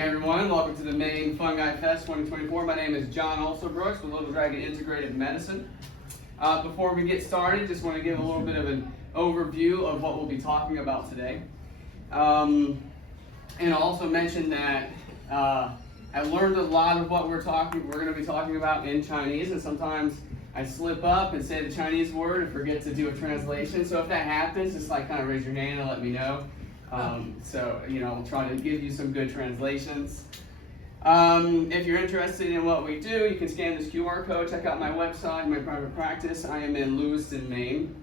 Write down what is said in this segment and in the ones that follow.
morning, everyone. Welcome to the Maine Fungi Fest 2024. My name is John Brooks with Little Dragon Integrated Medicine. Before we get started, just want to give a little bit of an overview of what we'll be talking about today. And I'll also mention that I learned a lot of what we're going to be talking about in Chinese, and sometimes I slip up and say the Chinese word and forget to do a translation. So if that happens, just kind of raise your hand and let me know. We'll try to give you some good translations. If you're interested in what we do, you can scan this QR code, check out my website, my private practice. I am in Lewiston, Maine.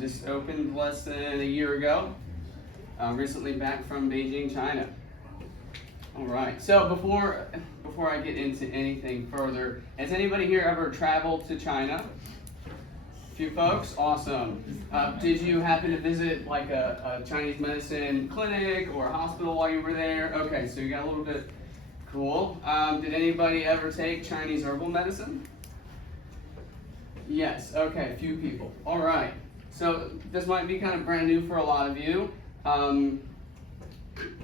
Just opened less than a year ago. Recently back from Beijing, China. All right, so before I get into anything further, has anybody here ever traveled to China? A few folks? Awesome. Did you happen to visit like a Chinese medicine clinic or a hospital while you were there? Okay, so you got a little bit cool. Did anybody ever take Chinese herbal medicine? Yes, okay, a few people. All right, so this might be kind of brand new for a lot of you. I'm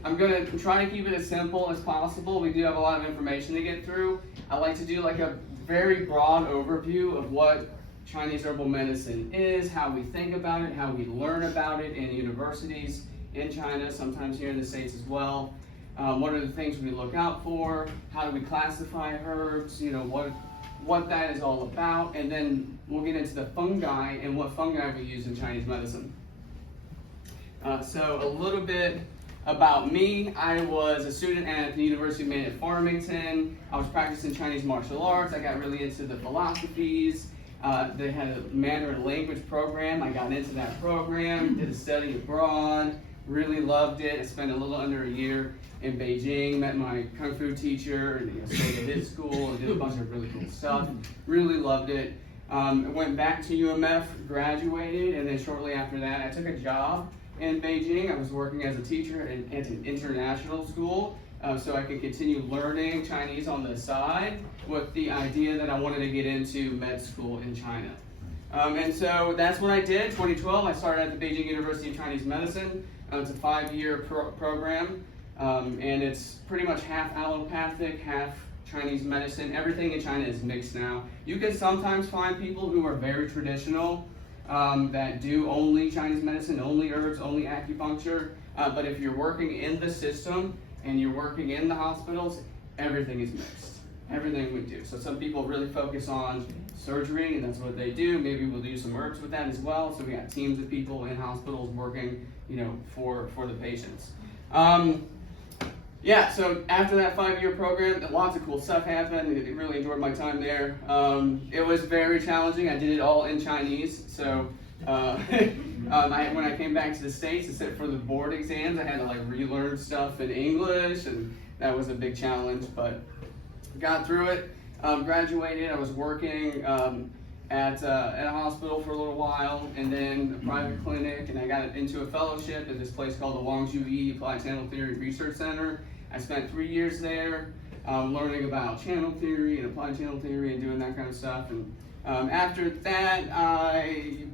going to try to keep it as simple as possible. We do have a lot of information to get through. I like to do like a very broad overview of what Chinese herbal medicine is, how we think about it, how we learn about it in universities in China, sometimes here in the States as well. What are the things we look out for? How do we classify herbs? What that is all about. And then we'll get into the fungi and what fungi we use in Chinese medicine. So a little bit about me. I was a student at the University of Maine at Farmington. I was practicing Chinese martial arts. I got really into the philosophies. They had a Mandarin language program. I got into that program, did a study abroad, really loved it. I spent a little under a year in Beijing, met my Kung Fu teacher, and stayed at his school and did a bunch of really cool stuff. Really loved it. I went back to UMF, graduated, and then shortly after that, I took a job in Beijing. I was working as a teacher at an international school, so I could continue learning Chinese on the side with the idea that I wanted to get into med school in China. And so that's what I did. 2012, I started at the Beijing University of Chinese Medicine. It's a 5-year program, and it's pretty much half allopathic, half Chinese medicine. Everything in China is mixed now. You can sometimes find people who are very traditional, that do only Chinese medicine, only herbs, only acupuncture. But if you're working in the system and you're working in the hospitals, everything is mixed. Everything we do. So some people really focus on surgery, and that's what they do. Maybe we'll do some herbs with that as well. So we got teams of people in hospitals working, for the patients. So after that 5-year program, lots of cool stuff happened. I really enjoyed my time there. It was very challenging. I did it all in Chinese. So when I came back to the States, except for the board exams, I had to relearn stuff in English, and that was a big challenge, but got through it. Graduated. I was working at a hospital for a little while, and then a private clinic, and I got into a fellowship at this place called the Wangzhou Applied Channel Theory Research Center. I spent 3 years there learning about channel theory and applied channel theory and doing that kind of stuff. And after that,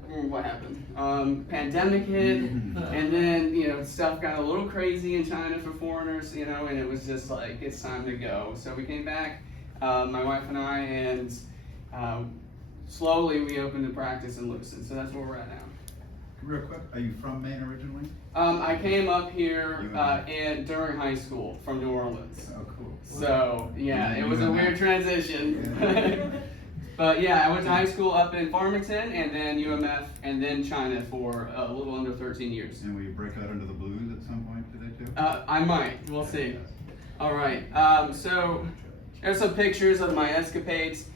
what happened? Pandemic hit, and then stuff got a little crazy in China for foreigners, and it was just like, it's time to go. So we came back, my wife and I, and slowly we opened a practice in Lewiston. So that's where we're at now. Real quick, are you from Maine originally? I came up here during high school from New Orleans. Oh, cool. So yeah, it was a weird transition. Yeah. But yeah, I went to high school up in Farmington, and then UMF, and then China for a little under 13 years. And will you break out into the blues at some point today too? I might. We'll see. All right. So there's some pictures of my escapades.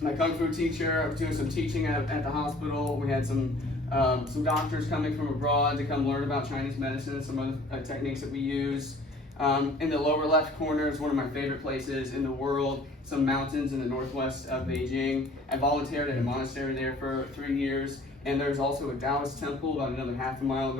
My Kung Fu teacher, I was doing some teaching at the hospital. We had some doctors coming from abroad to come learn about Chinese medicine and some other techniques that we use. In the lower left corner is one of my favorite places in the world, some mountains in the northwest of Beijing. I volunteered at a monastery there for 3 years, and there's also a Taoist temple about another half a mile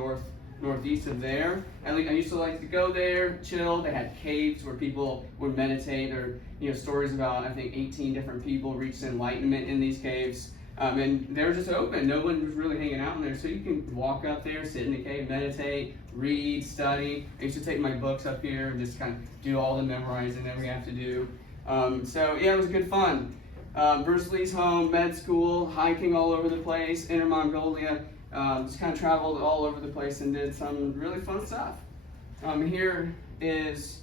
northeast of there. I used to like to go there, chill. They had caves where people would meditate. There are stories about, I think, 18 different people reached enlightenment in these caves. And they were just open. No one was really hanging out in there. So you can walk up there, sit in the cave, meditate, read, study. I used to take my books up here and just kind of do all the memorizing that we have to do. So yeah, it was good fun. Bruce Lee's home, med school, hiking all over the place, Inner Mongolia. Just kind of traveled all over the place and did some really fun stuff. Here is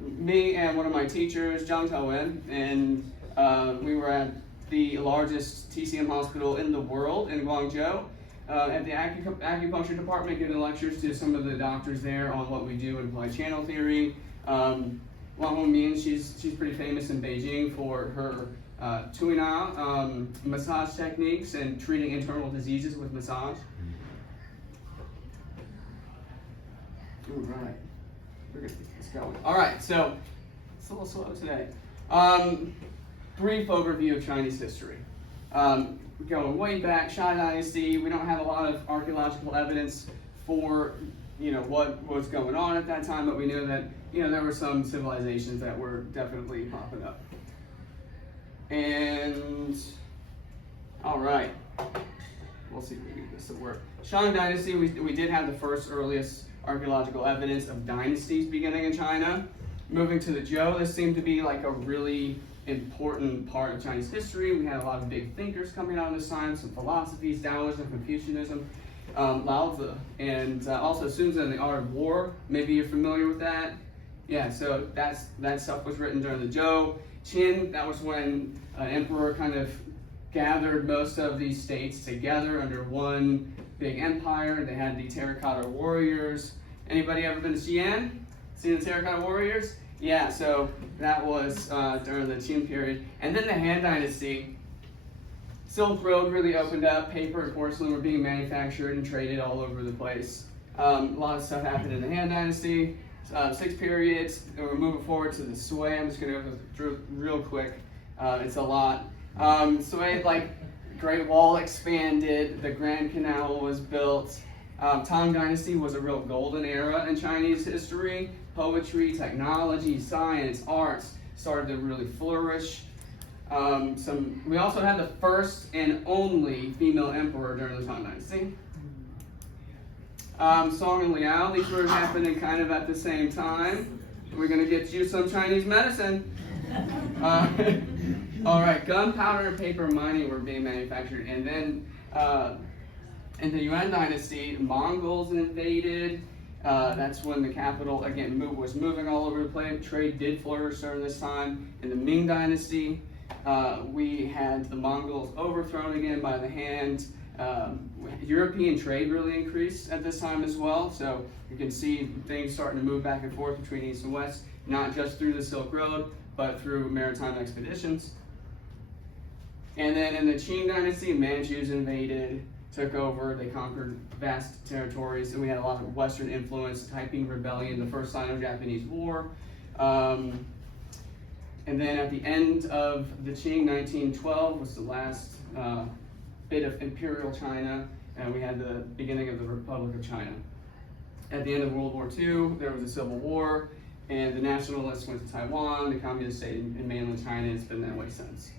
me and one of my teachers, Zhang Taowen, and we were at the largest TCM hospital in the world in Guangzhou at the acupuncture department, giving lectures to some of the doctors there on what we do in applied channel theory. Wang Hongmin, she's pretty famous in Beijing for her Tuina massage techniques and treating internal diseases with massage. All right, we're gonna get this going. All right, so it's a little slow today. Brief overview of Chinese history. Going way back, Shai Dynasty. We don't have a lot of archaeological evidence for what was going on at that time, but we know that there were some civilizations that were definitely popping up. And all right, we'll see if we can get this to work. Shang Dynasty, we did have the first earliest archaeological evidence of dynasties beginning in China. Moving to the Zhou, this seemed to be like a really important part of Chinese history. We had a lot of big thinkers coming out of this time, some philosophies, Taoism, Confucianism, Lao Tzu, and also Sun Tzu and the Art of War. Maybe you're familiar with that. Yeah, so that stuff was written during the Zhou. Qin, that was when an emperor kind of gathered most of these states together under one big empire. They had the terracotta warriors. Anybody ever been to Xi'an? Seen the terracotta warriors? Yeah, so that was during the Qin period. And then the Han Dynasty. Silk Road really opened up. Paper and porcelain were being manufactured and traded all over the place. A lot of stuff happened in the Han Dynasty. 6 periods. And we're moving forward to the Sui. I'm just going to go through real quick. It's a lot. Sui, like, Great Wall expanded. The Grand Canal was built. Tang Dynasty was a real golden era in Chinese history. Poetry, technology, science, arts started to really flourish. We also had the first and only female emperor during the Tang Dynasty. Song and Liao, these were happening kind of at the same time. We're going to get you some Chinese medicine. All right, gunpowder and paper mining were being manufactured. And then in the Yuan Dynasty, Mongols invaded. That's when the capital, again, was moving all over the place. Trade did flourish during this time. In the Ming Dynasty, we had the Mongols overthrown again by the Han. European trade really increased at this time as well. So you can see things starting to move back and forth between East and West, not just through the Silk Road, but through maritime expeditions. And then in the Qing Dynasty, Manchus invaded, took over, they conquered vast territories, and we had a lot of Western influence, Taiping Rebellion, the first Sino-Japanese War. And then at the end of the Qing, 1912 was the last bit of Imperial China, and we had the beginning of the Republic of China. At the end of World War II, there was a civil war, and the nationalists went to Taiwan, the communist state in mainland China. It's been that way since.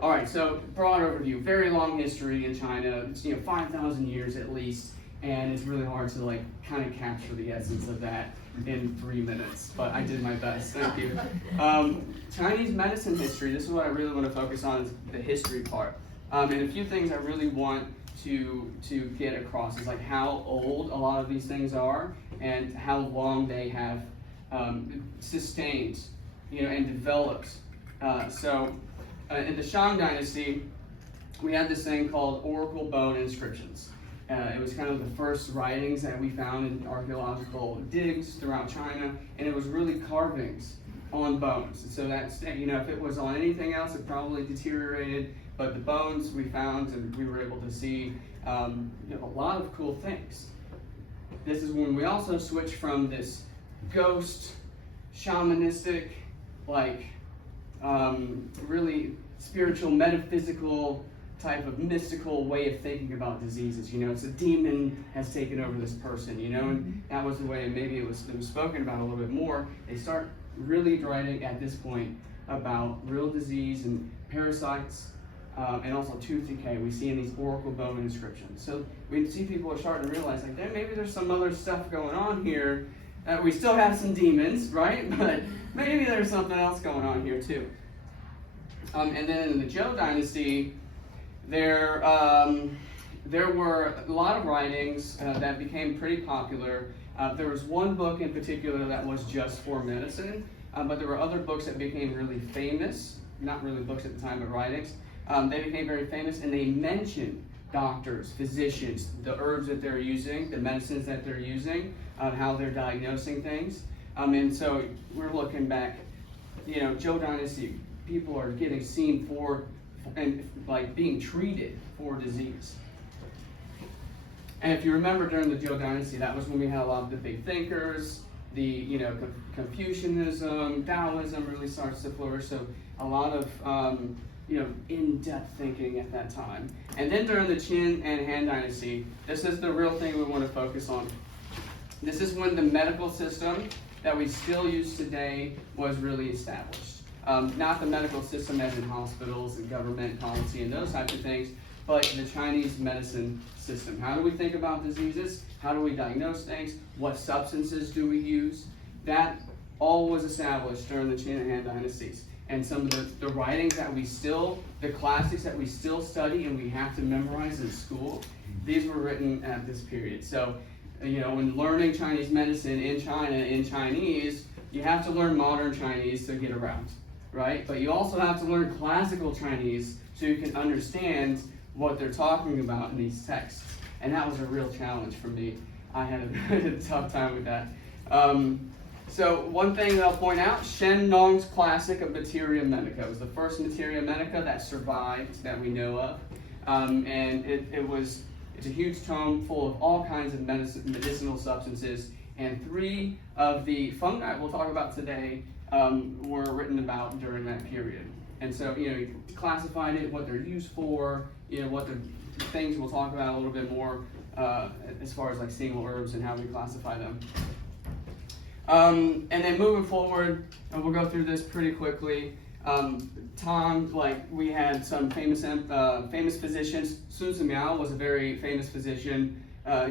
All right, so broad overview, very long history in China, 5,000 years at least, and it's really hard to kind of capture the essence of that in 3 minutes, but I did my best, thank you. Chinese medicine history, this is what I really want to focus on, is the history part. And a few things I really want to get across is how old a lot of these things are and how long they have sustained, and developed. In the Shang Dynasty, we had this thing called oracle bone inscriptions. It was kind of the first writings that we found in archaeological digs throughout China, and it was really carvings on bones. So that's, if it was on anything else, it probably deteriorated, but the bones we found, and we were able to see a lot of cool things. This is when we also switched from this ghost, shamanistic, really spiritual, metaphysical type of mystical way of thinking about diseases. It's a demon has taken over this person, and that was the way maybe it was spoken about a little bit more. They start really writing at this point about real disease and parasites, and also tooth decay we see in these oracle bone inscriptions. So we see people are starting to realize like maybe there's some other stuff going on here. We still have some demons, right? But maybe there's something else going on here too. And then in the Zhou dynasty, there were a lot of writings that became pretty popular. There was one book in particular that was just for medicine, but there were other books that became really famous. Not really books at the time, but writings. They became very famous, and they mentioned doctors, physicians, the herbs that they're using, the medicines that they're using, how they're diagnosing things. And so we're looking back, Zhou dynasty, people are getting seen for, and like being treated for disease. And if you remember during the Zhou dynasty, that was when we had a lot of the big thinkers, the Confucianism, Taoism really starts to flourish. So a lot of in-depth thinking at that time. And then during the Qin and Han dynasty, this is the real thing we want to focus on. This is when the medical system that we still use today was really established. Not the medical system as in hospitals and government policy and those types of things, but the Chinese medicine system. How do we think about diseases? How do we diagnose things? What substances do we use? That all was established during the Qin and Han dynasties. And some of the writings that the classics that we still study and we have to memorize in school, these were written at this period. So, when learning Chinese medicine in China in Chinese, you have to learn modern Chinese to get around, right? But you also have to learn classical Chinese so you can understand what they're talking about in these texts. And that was a real challenge for me. I had a tough time with that. So one thing that I'll point out, Shen Nong's classic of Materia Medica. It was the first Materia Medica that survived that we know of. And it's a huge tome full of all kinds of medicinal substances. And 3 of the fungi we'll talk about today were written about during that period. And so, he classified it, what they're used for, what the things we'll talk about a little bit more as far as like single herbs and how we classify them. And then moving forward, and we'll go through this pretty quickly. We had some famous physicians. Sun Simiao was a very famous physician.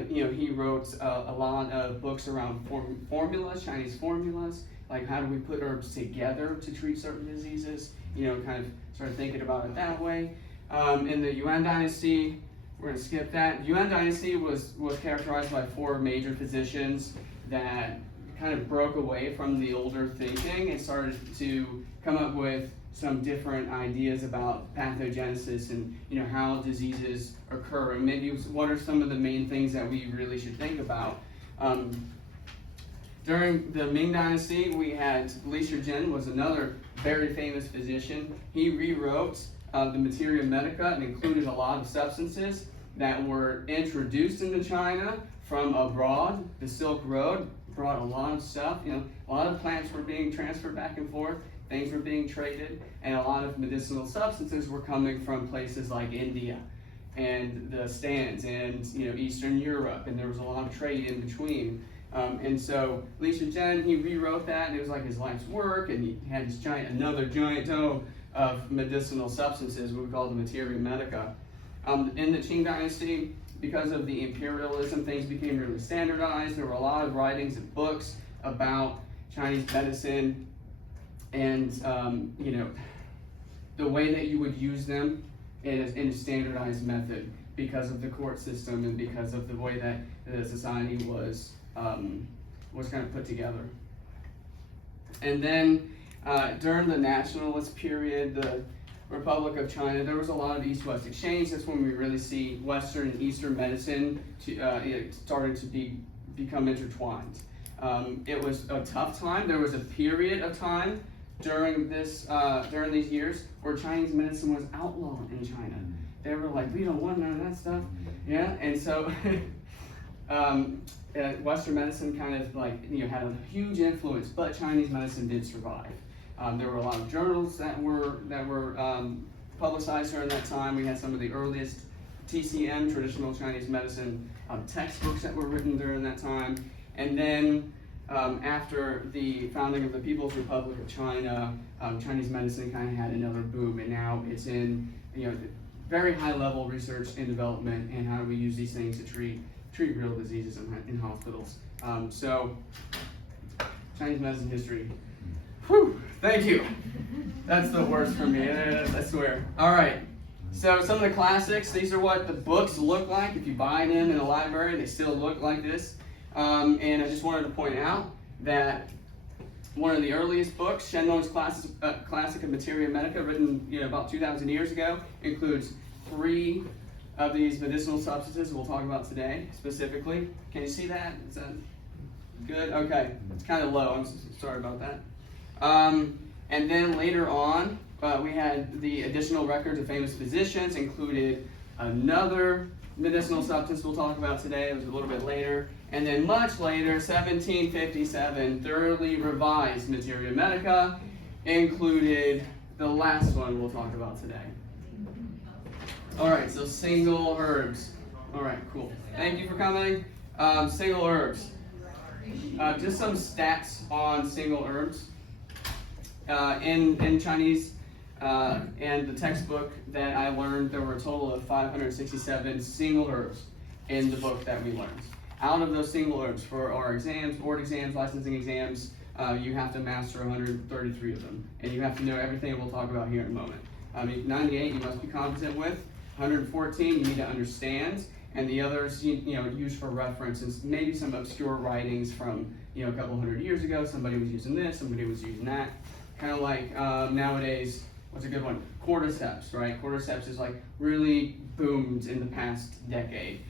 He wrote a lot of books around formulas, Chinese formulas, like how do we put herbs together to treat certain diseases. Kind of started thinking about it that way. In the Yuan dynasty, we're going to skip that. Yuan dynasty was characterized by 4 major physicians that kind of broke away from the older thinking and started to come up with some different ideas about pathogenesis and how diseases occur, and maybe what are some of the main things that we really should think about. During the Ming dynasty, we had Li Shizhen was another very famous physician. He rewrote the Materia Medica and included a lot of substances that were introduced into China from abroad. The Silk Road brought a lot of stuff. A lot of plants were being transferred back and forth. Things were being traded, and a lot of medicinal substances were coming from places like India and the Stans and Eastern Europe, and there was a lot of trade in between. And so Li Shizhen, he rewrote that, and it was like his life's work, and he had this another giant tome of medicinal substances, what we call the Materia Medica. In the Qing dynasty, because of the imperialism, things became really standardized. There were a lot of writings and books about Chinese medicine and the way that you would use them in a standardized method because of the court system and because of the way that the society was kind of put together. And then during the nationalist period, the Republic of China, there was a lot of East-West exchange. That's when we really see Western and Eastern medicine started to become intertwined. It was a tough time. There was a period of time during these years where Chinese medicine was outlawed in China. They were like, we don't want none of that stuff. Yeah, and so Western medicine kind of had a huge influence, but Chinese medicine did survive. There were a lot of journals that were publicized during that time. We had some of the earliest TCM, traditional Chinese medicine, textbooks that were written during that time. And then after the founding of the People's Republic of China, Chinese medicine kind of had another boom, and now it's in very high level research and development, and how do we use these things to treat real diseases in hospitals. So Chinese medicine history. Whew, thank you. That's the worst for me, I swear. All right. So some of the classics, these are what the books look like. If you buy them in a library, they still look like this. And I just wanted to point out that one of the earliest books, Shenlong's Classic of Materia Medica, written about 2,000 years ago, includes 3 of these medicinal substances we'll talk about today specifically. Can you see that? Is that good? Okay, it's kind of low. I'm sorry about that. And then later on, we had the additional records of famous physicians, included another medicinal substance we'll talk about today. It was a little bit later. And then much later, 1757, thoroughly revised Materia Medica, included the last one we'll talk about today. All right, so single herbs. All right, cool. Thank you for coming. Single herbs. Just some stats on single herbs. In Chinese and the textbook that I learned, there were a total of 567 single herbs in the book that we learned. Out of those single herbs, for our exams, board exams, licensing exams, you have to master 133 of them. And you have to know everything we'll talk about here in a moment. 98 you must be competent with. 114 you need to understand. And the others, used for reference, and maybe some obscure writings from, a couple hundred years ago. Somebody was using this, somebody was using that. Kind of like nowadays, what's a good one? Cordyceps, right? Cordyceps is like really boomed in the past decade.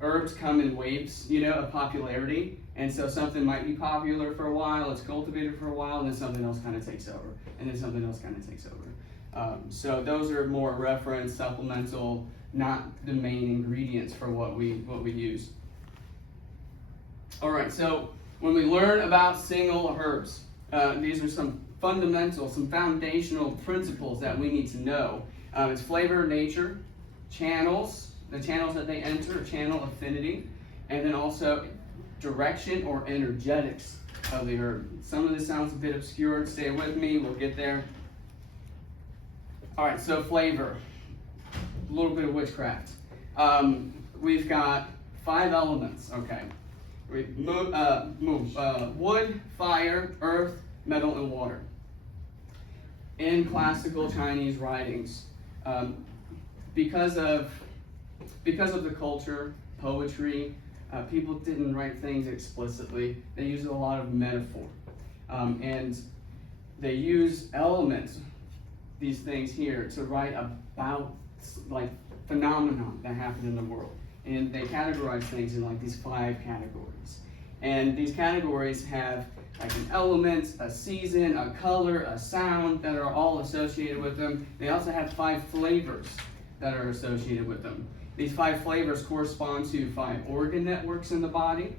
Herbs come in waves, of popularity. And so something might be popular for a while, it's cultivated for a while, and then something else kind of takes over. And then something else kind of takes over. So those are more reference, supplemental, not the main ingredients for what we use. All right, so when we learn about single herbs, these are some fundamental, some foundational principles that we need to know. It's flavor, nature, channels, the channels that they enter, channel affinity, and then also direction or energetics of the herb. Some of this sounds a bit obscure. Stay with me, we'll get there. All right, so flavor, a little bit of witchcraft. We've got 5 elements, okay. Wood, fire, earth, metal, and water. In classical Chinese writings, because of the culture, poetry, people didn't write things explicitly. They used a lot of metaphor, and they use elements, these things here, to write about like phenomena that happen in the world. And they categorize things in like these 5 categories. And these categories have like an element, a season, a color, a sound that are all associated with them. They also have 5 flavors that are associated with them. These 5 flavors correspond to 5 organ networks in the body,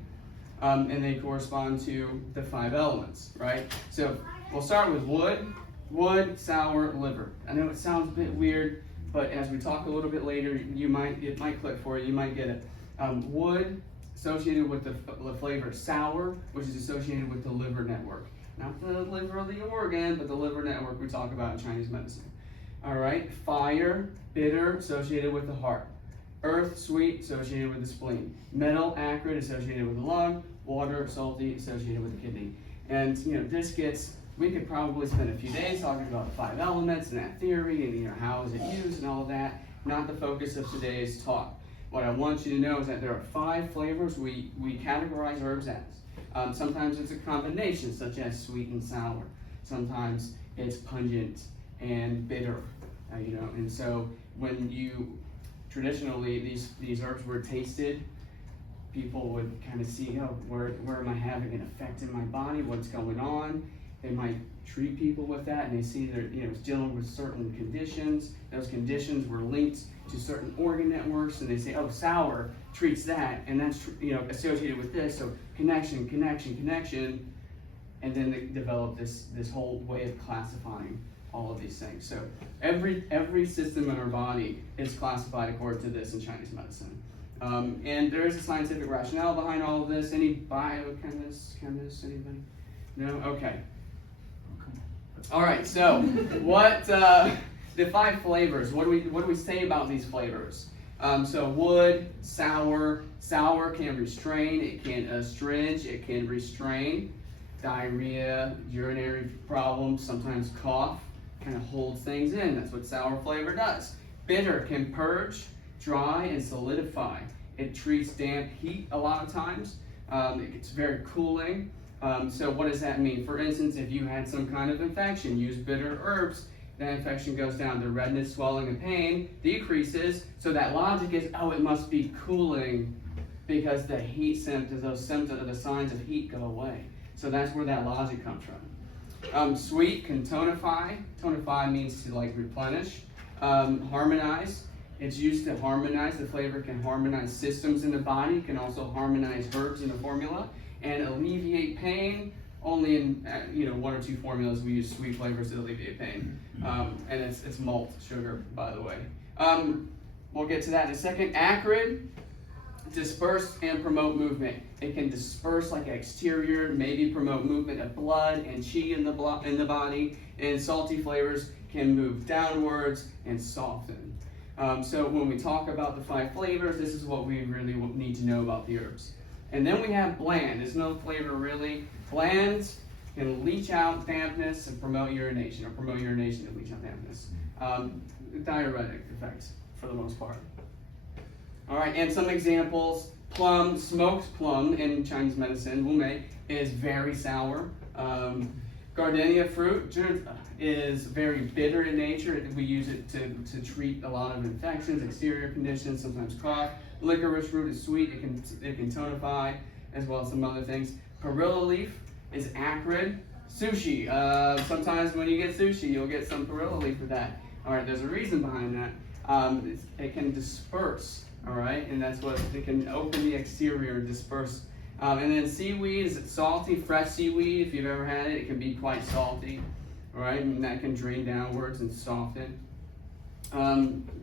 and they correspond to the 5 elements, right? So we'll start with wood, sour, liver. I know it sounds a bit weird, but as we talk a little bit later, it might click for you, you might get it. Wood, associated with the flavor sour, which is associated with the liver network. Not the liver of the organ, but the liver network we talk about in Chinese medicine. All right, fire, bitter, associated with the heart. Earth, sweet, associated with the spleen. Metal, acrid, associated with the lung. Water, salty, associated with the kidney. And we could probably spend a few days talking about the 5 elements and that theory and how is it used and all of that. Not the focus of today's talk. What I want you to know is that there are 5 flavors we categorize herbs as. Sometimes it's a combination, such as sweet and sour. Sometimes it's pungent and bitter, And so when traditionally these herbs were tasted, people would kind of see, where am I having an effect in my body? What's going on? They might treat people with that, and they see they're it's dealing with certain conditions. Those conditions were linked to certain organ networks, and they say, oh, sour treats that, and that's associated with this. So connection, and then they develop this whole way of classifying all of these things. So every system in our body is classified according to this in Chinese medicine. And there is a scientific rationale behind all of this. Any biochemists, anybody? No? Okay. All right, so what, the 5 flavors, what do we say about these flavors? So wood, sour can restrain, it can astringe, it can restrain, diarrhea, urinary problems, sometimes cough, kind of holds things in. That's what sour flavor does. Bitter can purge, dry, and solidify. It treats damp heat a lot of times. It's very cooling. So what does that mean? For instance, if you had some kind of infection, use bitter herbs, that infection goes down. The redness, swelling, and pain decreases. So that logic is, oh, it must be cooling because the heat symptoms, those symptoms, the signs of heat go away. So that's where that logic comes from. Sweet can tonify. Tonify means to like replenish. Harmonize. It's used to harmonize. The flavor can harmonize systems in the body. Can also harmonize herbs in the formula. And alleviate pain. Only in 1 or 2 formulas we use sweet flavors to alleviate pain. And it's malt sugar, by the way. We'll get to that in a second. Acrid, disperse and promote movement. It can disperse like an exterior, maybe promote movement of blood and qi in the body. And salty flavors can move downwards and soften. So when we talk about the 5 flavors, this is what we really need to know about the herbs. And then we have bland. There's no flavor really. Bland can leach out dampness and promote urination, or promote urination and leach out dampness. Diuretic effects for the most part. All right, and some examples. Plum, smoked plum in Chinese medicine, wumei, is very sour. Gardenia fruit is very bitter in nature. We use it to treat a lot of infections, exterior conditions, sometimes cough. Licorice root is sweet. It can tonify, as well as some other things. Perilla leaf is acrid. Sushi. Sometimes when you get sushi, you'll get some perilla leaf with that. All right, there's a reason behind that. It can disperse. All right, and that's what it can open the exterior and disperse. And then seaweed is salty. Fresh seaweed, if you've ever had it, it can be quite salty. All right, and that can drain downwards and soften.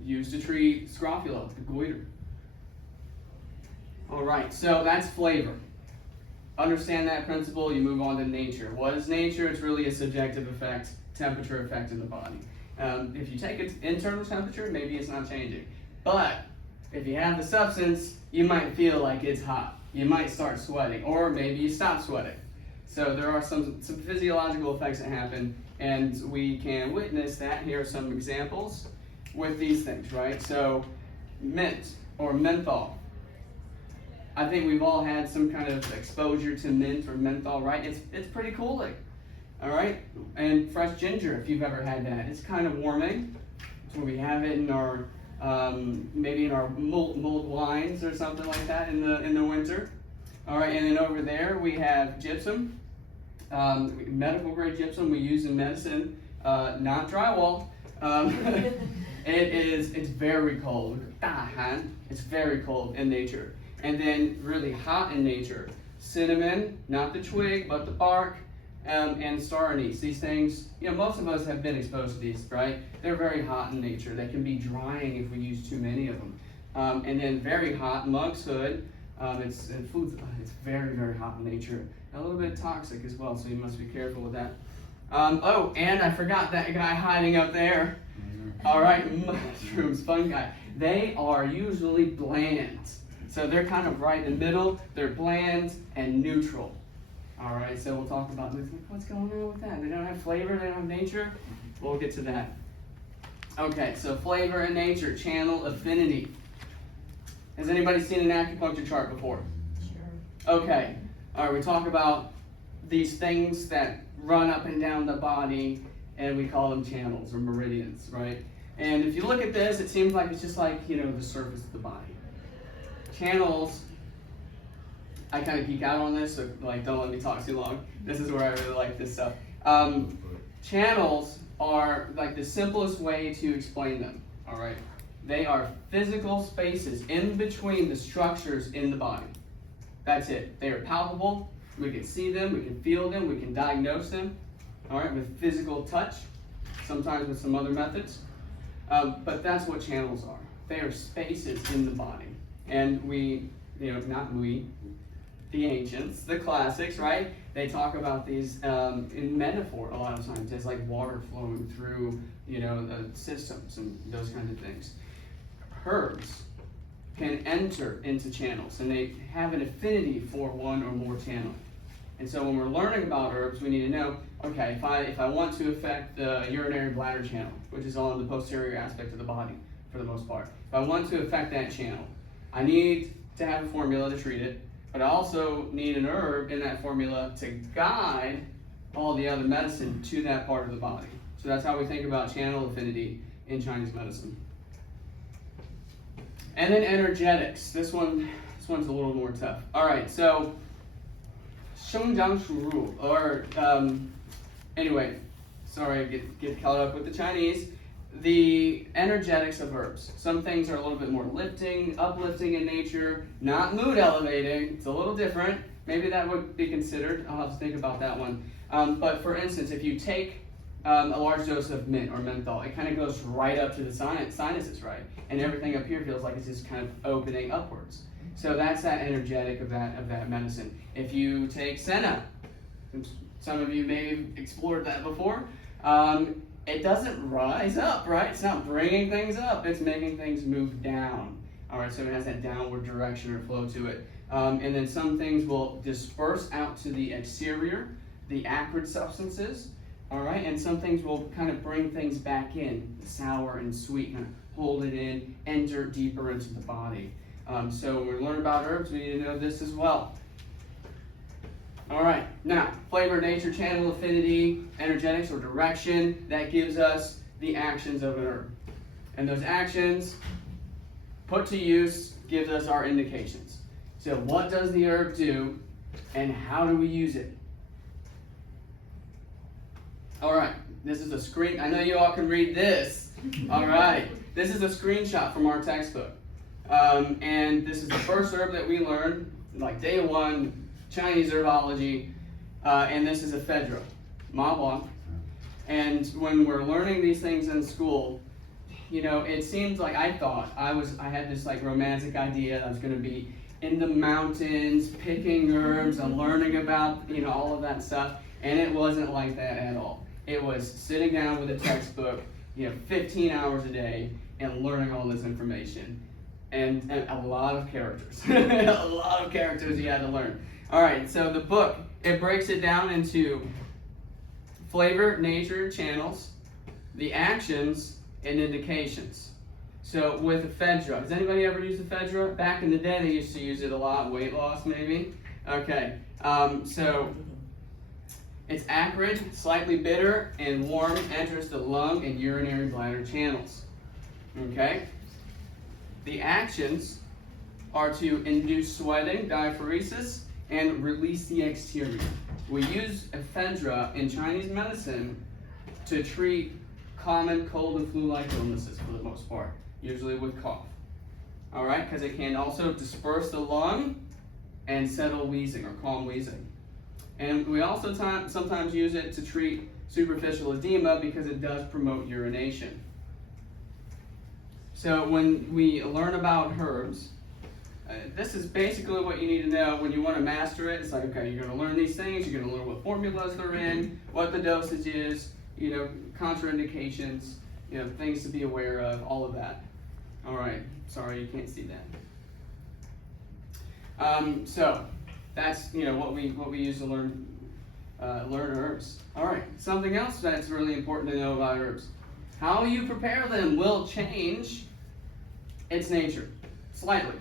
Used to treat scrofula, the goiter. All right, so that's flavor. Understand that principle, you move on to nature. What is nature? It's really a subjective effect, temperature effect in the body. If you take its internal temperature, maybe it's not changing. But if you have the substance, you might feel like it's hot. You might start sweating, or maybe you stop sweating. So there are some physiological effects that happen, and we can witness that. Here are some examples with these things, right? So mint or menthol. I think we've all had some kind of exposure to mint or menthol, right? It's pretty cooling, all right? And fresh ginger, if you've ever had that, it's kind of warming. So we have it in our maybe in our mulled wines or something like that in the winter. All right, and then over there we have gypsum, medical grade gypsum we use in medicine, not drywall. It's very cold. It's very cold in nature. And then really hot in nature. Cinnamon, not the twig, but the bark, and star anise. These things, most of us have been exposed to these, right? They're very hot in nature. They can be drying if we use too many of them. And then very hot, monk's hood. It's very, very hot in nature. A little bit toxic as well, so you must be careful with that. Oh, and I forgot that guy hiding up there. All right, mushrooms, fungi. They are usually bland. So they're kind of right in the middle. They're bland and neutral. All right, so we'll talk about what's going on with that. They don't have flavor, they don't have nature. We'll get to that. Okay, so flavor and nature, channel affinity. Has anybody seen an acupuncture chart before? Sure. Okay, all right, we talk about these things that run up and down the body, and we call them channels or meridians, right? And if you look at this, it seems like it's just like, the surface of the body. Channels, I kind of geek out on this, so don't let me talk too long. This is where I really like this stuff. Channels are like the simplest way to explain them, all right? They are physical spaces in between the structures in the body. That's it. They are palpable. We can see them, we can feel them, we can diagnose them, all right, with physical touch, sometimes with some other methods. But that's what channels are. They are spaces in the body. And we, not we, the ancients, the classics, right? They talk about these in metaphor a lot of times as like water flowing through, the systems and those kinds of things. Herbs can enter into channels, and they have an affinity for one or more channel. And so when we're learning about herbs, we need to know, okay, if I want to affect the urinary bladder channel, which is on the posterior aspect of the body for the most part, if I want to affect that channel, I need to have a formula to treat it, but I also need an herb in that formula to guide all the other medicine to that part of the body. So that's how we think about channel affinity in Chinese medicine. And then energetics. This one's a little more tough. All right, so 生长属入, or anyway, sorry, get caught up with the Chinese. The energetics of herbs. Some things are a little bit more uplifting in nature, not mood elevating. It's a little different. Maybe that would be considered. I'll have to think about that one. But for instance, if you take a large dose of mint or menthol, it kind of goes right up to the sinuses, right? And everything up here feels like it's just kind of opening upwards. So that's that energetic of that medicine. If you take senna, some of you may have explored that before, it doesn't rise up, right? It's not bringing things up, it's making things move down. All right, so it has that downward direction or flow to it. And then some things will disperse out to the exterior, the acrid substances, all right? And some things will kind of bring things back in, sour and sweet, kind of hold it in, enter deeper into the body. So when we learn about herbs, we need to know this as well. All right, now, flavor, nature, channel, affinity, energetics, or direction, that gives us the actions of an herb. And those actions, put to use, gives us our indications. So what does the herb do, and how do we use it? All right, this is a screen. I know you all can read this. All right, this is a screenshot from our textbook. And this is the first herb that we learned, like day one, Chinese herbology, and this is ephedra, Ma Blanc. And when we're learning these things in school, it seems like I had this like romantic idea that I was going to be in the mountains, picking herbs and learning about, all of that stuff. And it wasn't like that at all. It was sitting down with a textbook, 15 hours a day and learning all this information. And a lot of characters, a lot of characters you had to learn. All right, so the book, it breaks it down into flavor, nature, channels, the actions, and indications. So with ephedra, has anybody ever used ephedra? Back in the day, they used to use it a lot, weight loss maybe. Okay, so it's acrid, slightly bitter, and warm, enters the lung and urinary bladder channels. Okay, the actions are to induce sweating, diaphoresis, and release the exterior. We use ephedra in Chinese medicine to treat common cold and flu-like illnesses for the most part, usually with cough. All right, because it can also disperse the lung and settle wheezing or calm wheezing. And we also sometimes use it to treat superficial edema because it does promote urination. So when we learn about herbs, this is basically what you need to know when you want to master it. It's like, okay, you're going to learn these things, you're going to learn what formulas they're in, what the dosage is, contraindications, things to be aware of, all of that. All right, sorry you can't see that. So that's what we use to learn herbs. All right, something else that's really important to know about herbs. How you prepare them will change its nature slightly.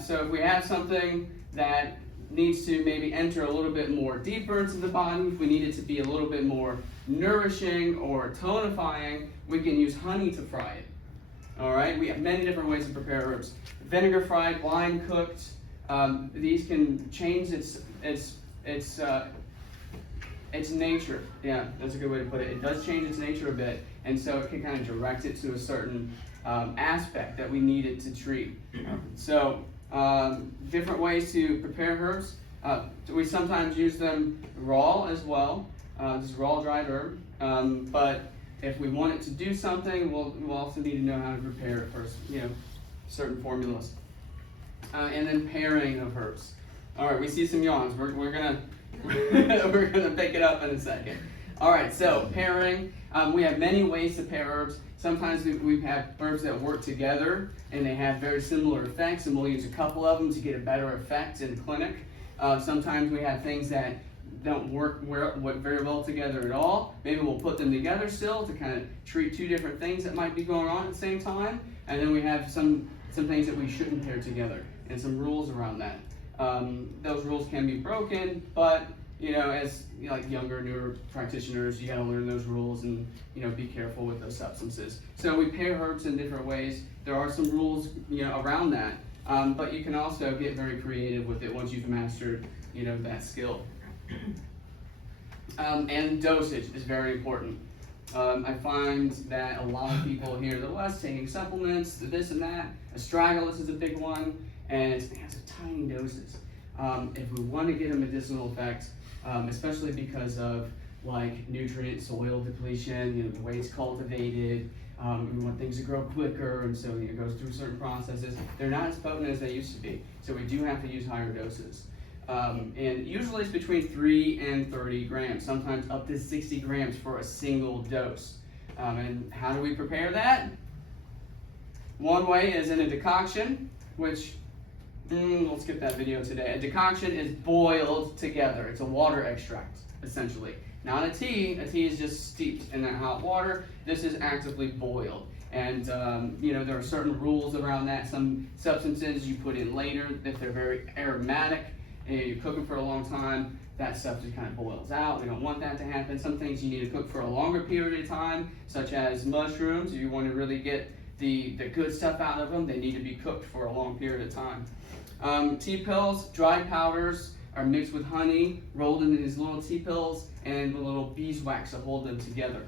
So if we have something that needs to maybe enter a little bit more deeper into the body, if we need it to be a little bit more nourishing or tonifying, we can use honey to fry it. All right, we have many different ways to prepare herbs. Vinegar fried, wine cooked. These can change its nature. Yeah, that's a good way to put it. It does change its nature a bit, and so it can kind of direct it to a certain aspect that we need it to treat. So different ways to prepare herbs. We sometimes use them raw as well, just raw dried herb. But if we want it to do something, we'll also need to know how to prepare it first. Certain formulas. And then pairing of herbs. All right, we see some yawns. We're gonna we're gonna pick it up in a second. All right, so pairing. We have many ways to pair herbs. Sometimes we have herbs that work together and they have very similar effects, and we'll use a couple of them to get a better effect in the clinic. Sometimes we have things that don't work very well together at all. Maybe we'll put them together still to kind of treat two different things that might be going on at the same time. And then we have some things that we shouldn't pair together and some rules around that. Those rules can be broken, but as like younger, newer practitioners, you got to learn those rules and be careful with those substances. So we pair herbs in different ways. There are some rules around that, but you can also get very creative with it once you've mastered that skill. And dosage is very important. I find that a lot of people here in the West taking supplements, this and that. Astragalus is a big one, and it has tiny doses. If we want to get a medicinal effect, especially because of like nutrient soil depletion, the way it's cultivated, we want things to grow quicker, and so it goes through certain processes. They're not as potent as they used to be, so we do have to use higher doses. And usually it's between 3 and 30 grams, sometimes up to 60 grams for a single dose. And how do we prepare that? One way is in a decoction, which, we'll skip that video today. A decoction is boiled together. It's a water extract, essentially. Not a tea. A tea is just steeped in that hot water. This is actively boiled. And there are certain rules around that. Some substances you put in later, if they're very aromatic, and you cook them for a long time, that stuff just kind of boils out. We don't want that to happen. Some things you need to cook for a longer period of time, such as mushrooms. If you want to really get the good stuff out of them, they need to be cooked for a long period of time. Tea pills, dry powders are mixed with honey, rolled into these little tea pills, and the little beeswax to hold them together.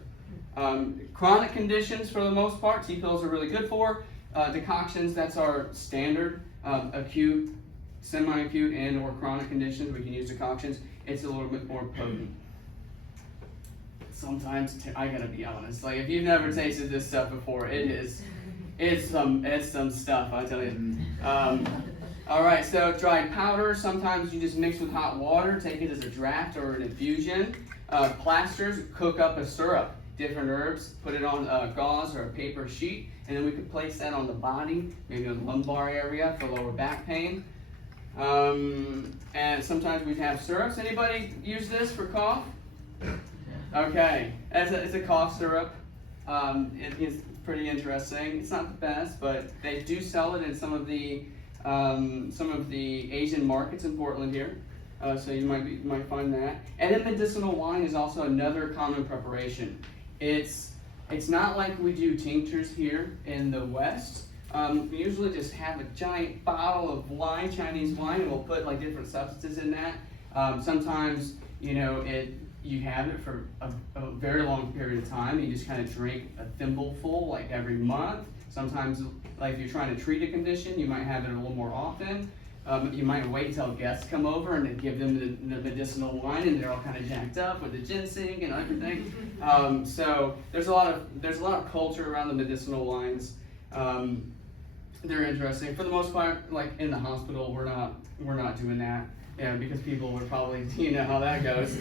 Chronic conditions, for the most part, tea pills are really good for. Decoctions, that's our standard. Acute, semi-acute, and or chronic conditions, we can use decoctions. It's a little bit more potent. Sometimes, I gotta be honest, like if you've never tasted this stuff before, it's some stuff, I tell you. All right, so dried powder, sometimes you just mix with hot water, take it as a draft or an infusion. Plasters, cook up a syrup, different herbs, put it on a gauze or a paper sheet, and then we could place that on the body, maybe on the lumbar area for lower back pain. And sometimes we have syrups. Anybody use this for cough? Okay, it's a cough syrup. It is pretty interesting. It's not the best, but they do sell it in some of the Asian markets in Portland here. So you might find that. And then medicinal wine is also another common preparation. It's not like we do tinctures here in the West. We usually just have a giant bottle of wine, Chinese wine, and we'll put like different substances in that. Sometimes, you have it for a very long period of time. You just kind of drink a thimbleful like every month. Sometimes, like if you're trying to treat a condition, you might have it a little more often. You might wait until guests come over and then give them the medicinal wine, and they're all kind of jacked up with the ginseng and everything. So there's a lot of culture around the medicinal wines. They're interesting. For the most part, like in the hospital, we're not doing that, because people would probably, how that goes.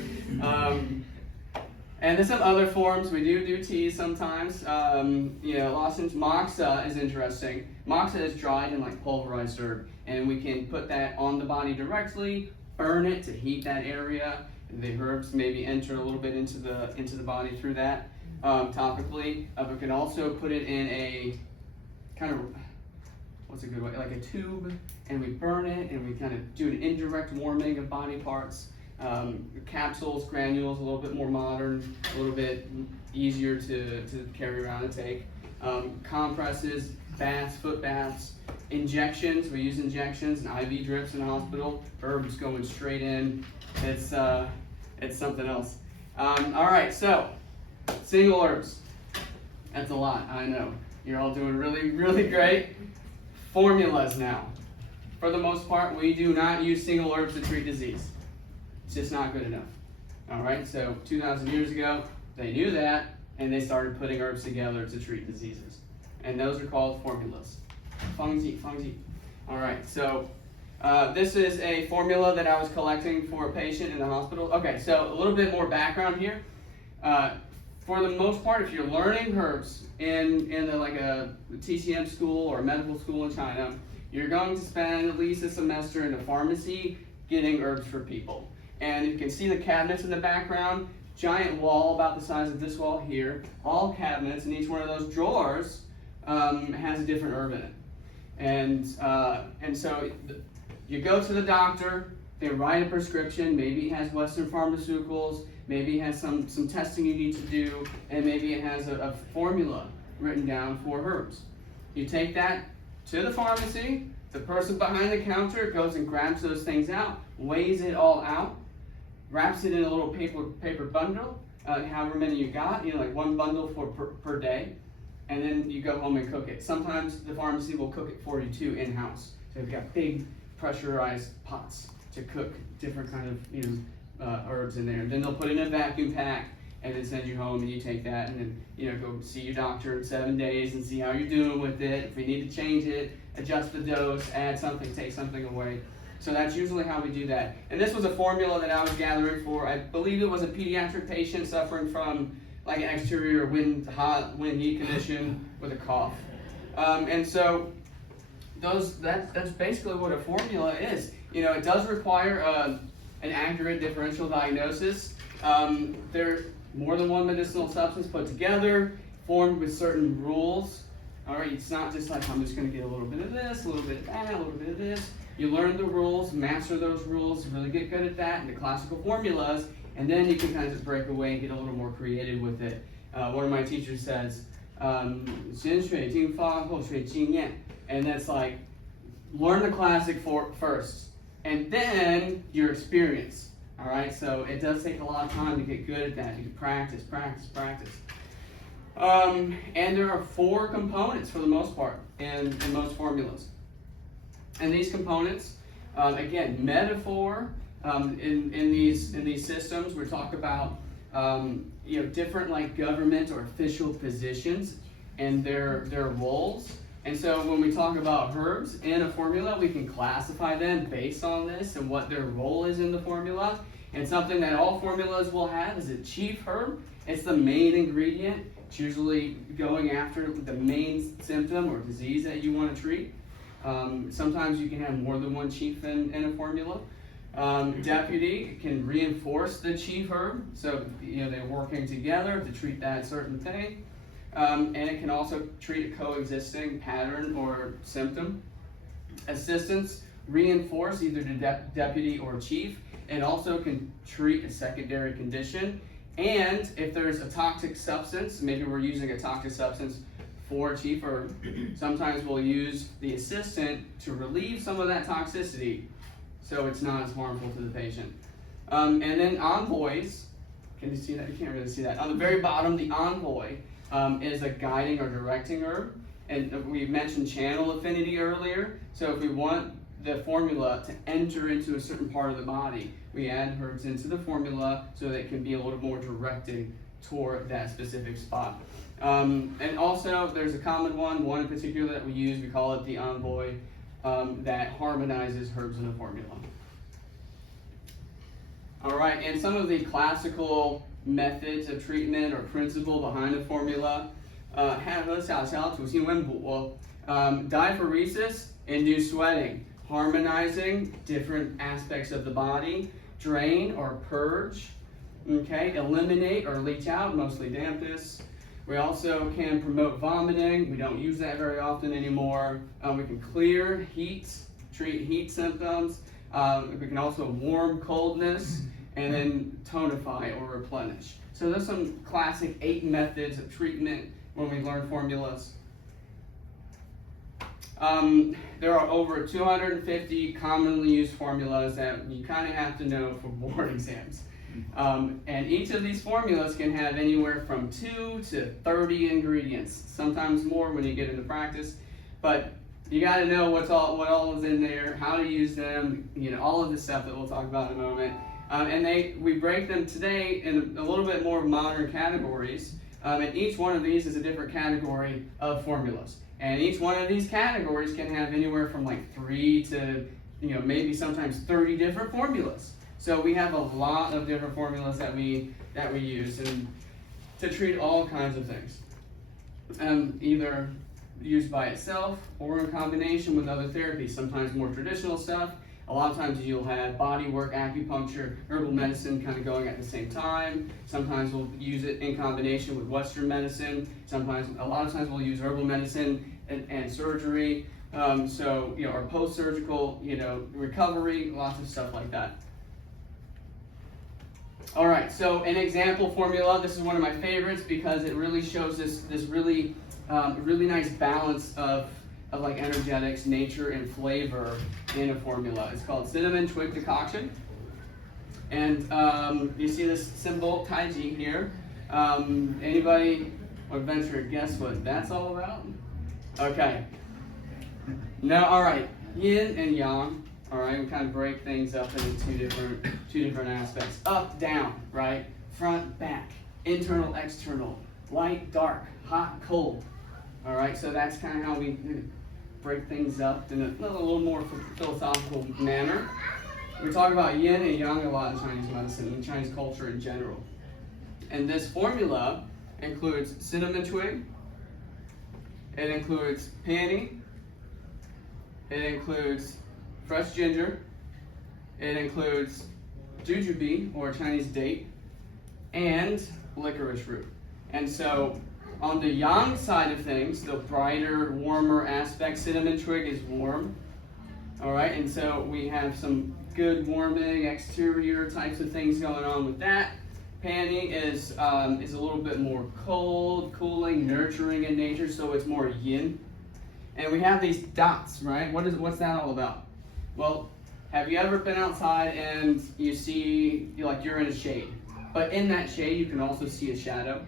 And there's some other forms. We do teas sometimes. Lozenge. Moxa is interesting. Moxa is dried and like pulverized herb, and we can put that on the body directly, burn it to heat that area. The herbs maybe enter a little bit into the body through that topically. We can also put it in a kind of, what's a good way, like a tube, and we burn it, and we kind of do an indirect warming of body parts. Capsules, granules, a little bit more modern, a little bit easier to carry around and take. Compresses, baths, foot baths, injections. We use injections and IV drips in the hospital. Herbs going straight in. It's something else. All right, so single herbs. That's a lot, I know. You're all doing really, really great. Formulas now. For the most part, we do not use single herbs to treat disease. It's just not good enough. All right, so 2,000 years ago, they knew that, and they started putting herbs together to treat diseases. And those are called formulas. Fungi. All right, so this is a formula that I was collecting for a patient in the hospital. Okay, so a little bit more background here. For the most part, if you're learning herbs in like a TCM school or a medical school in China, you're going to spend at least a semester in a pharmacy getting herbs for people. And you can see the cabinets in the background, giant wall about the size of this wall here, all cabinets, and each one of those drawers has a different herb in it. And so you go to the doctor, they write a prescription, maybe it has Western pharmaceuticals, maybe it has some testing you need to do, and maybe it has a formula written down for herbs. You take that to the pharmacy, the person behind the counter goes and grabs those things out, weighs it all out, wraps it in a little paper bundle, however many you got, like one bundle per day, and then you go home and cook it. Sometimes the pharmacy will cook it for you too in-house. So they've got big pressurized pots to cook different kind of herbs in there. And then they'll put it in a vacuum pack and then send you home, and you take that and then go see your doctor in 7 days and see how you're doing with it. If you need to change it, adjust the dose, add something, take something away. So that's usually how we do that. And this was a formula that I was gathering for, I believe it was a pediatric patient suffering from like an exterior wind heat condition with a cough. And so that's basically what a formula is. It does require an accurate differential diagnosis. There's more than one medicinal substance put together, formed with certain rules. All right, it's not just like I'm just going to get a little bit of this, a little bit of that, a little bit of this. You learn the rules, master those rules, really get good at that, and the classical formulas, and then you can kind of just break away and get a little more creative with it. One of my teachers says, 先水晶发后水经验, and that's like, learn the classic first, and then your experience. All right, so it does take a lot of time to get good at that. You can practice. And there are 4 components for the most part in most formulas. And these components, again, metaphor in these systems. We talk about different like government or official positions and their roles. And so when we talk about herbs in a formula, we can classify them based on this and what their role is in the formula. And something that all formulas will have is a chief herb. It's the main ingredient. It's usually going after the main symptom or disease that you want to treat. Sometimes you can have more than one chief in a formula. Deputy can reinforce the chief herb, so they're working together to treat that certain thing. And it can also treat a coexisting pattern or symptom. Assistants reinforce either the deputy or chief. It also can treat a secondary condition. And if there's a toxic substance, maybe we're using a toxic substance for chief herb, sometimes we'll use the assistant to relieve some of that toxicity so it's not as harmful to the patient. And then envoys, can you see that? You can't really see that. On the very bottom, the envoy is a guiding or directing herb. And we mentioned channel affinity earlier. So if we want the formula to enter into a certain part of the body, we add herbs into the formula so that it can be a little more directing toward that specific spot. And also, there's a common one in particular that we use. We call it the envoy, that harmonizes herbs in a formula. All right, and some of the classical methods of treatment or principle behind the formula, 汉和小乔土性温补, diaphoresis, induced sweating, harmonizing different aspects of the body, drain or purge, okay, eliminate or leach out, mostly dampness. We also can promote vomiting. We don't use that very often anymore. We can clear heat, treat heat symptoms. We can also warm coldness and then tonify or replenish. So there's some classic 8 methods of treatment when we learn formulas. There are over 250 commonly used formulas that you kind of have to know for board exams. And each of these formulas can have anywhere from 2 to 30 ingredients, sometimes more when you get into practice. But you got to know what all is in there, how to use them, all of the stuff that we'll talk about in a moment. And we break them today in a little bit more modern categories. And each one of these is a different category of formulas. And each one of these categories can have anywhere from like 3 to, maybe sometimes 30 different formulas. So we have a lot of different formulas that we use and to treat all kinds of things. Either used by itself or in combination with other therapies, sometimes more traditional stuff. A lot of times you'll have body work, acupuncture, herbal medicine kind of going at the same time. Sometimes we'll use it in combination with Western medicine. A lot of times we'll use herbal medicine and surgery. Or post-surgical, recovery, lots of stuff like that. All right, so an example formula. This is one of my favorites because it really shows this really nice balance of like energetics, nature, and flavor in a formula. It's called cinnamon twig decoction. And you see this symbol, Taiji, here. Anybody would venture to guess what that's all about? Okay. No, all right. Yin and yang. All right, we kind of break things up into two different aspects. Up, down, right? Front, back, internal, external, light, dark, hot, cold. All right, so that's kind of how we break things up in a little more philosophical manner. We talk about yin and yang a lot in Chinese medicine and Chinese culture in general. And this formula includes cinnamon twig, it includes peony, it includes fresh ginger, it includes jujube, or Chinese date, and licorice root. And so on the yang side of things, the brighter, warmer aspect, cinnamon twig is warm. All right, and so we have some good warming exterior types of things going on with that. Peony is a little bit more cold, cooling, nurturing in nature, so it's more yin. And we have these dots, right? What's that all about? Well, have you ever been outside and you see, you're in a shade, but in that shade you can also see a shadow?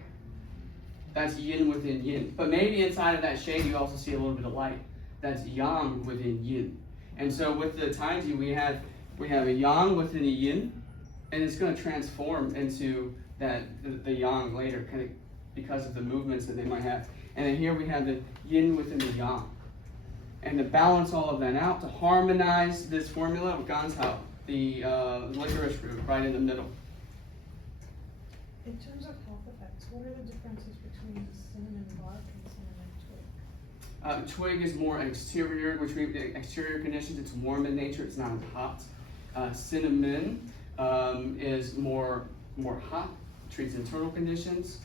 That's yin within yin. But maybe inside of that shade you also see a little bit of light. That's yang within yin. And so with the Taiji, we have a yang within a yin, and it's going to transform into the yang later, kind of because of the movements that they might have. And then here we have the yin within the yang. And to balance all of that out, to harmonize this formula with Ganzhao, the licorice root right in the middle. In terms of health effects, what are the differences between cinnamon bark and cinnamon twig? Twig is more exterior, which means exterior conditions. It's warm in nature. It's not as hot. Cinnamon is more hot. Treats internal conditions.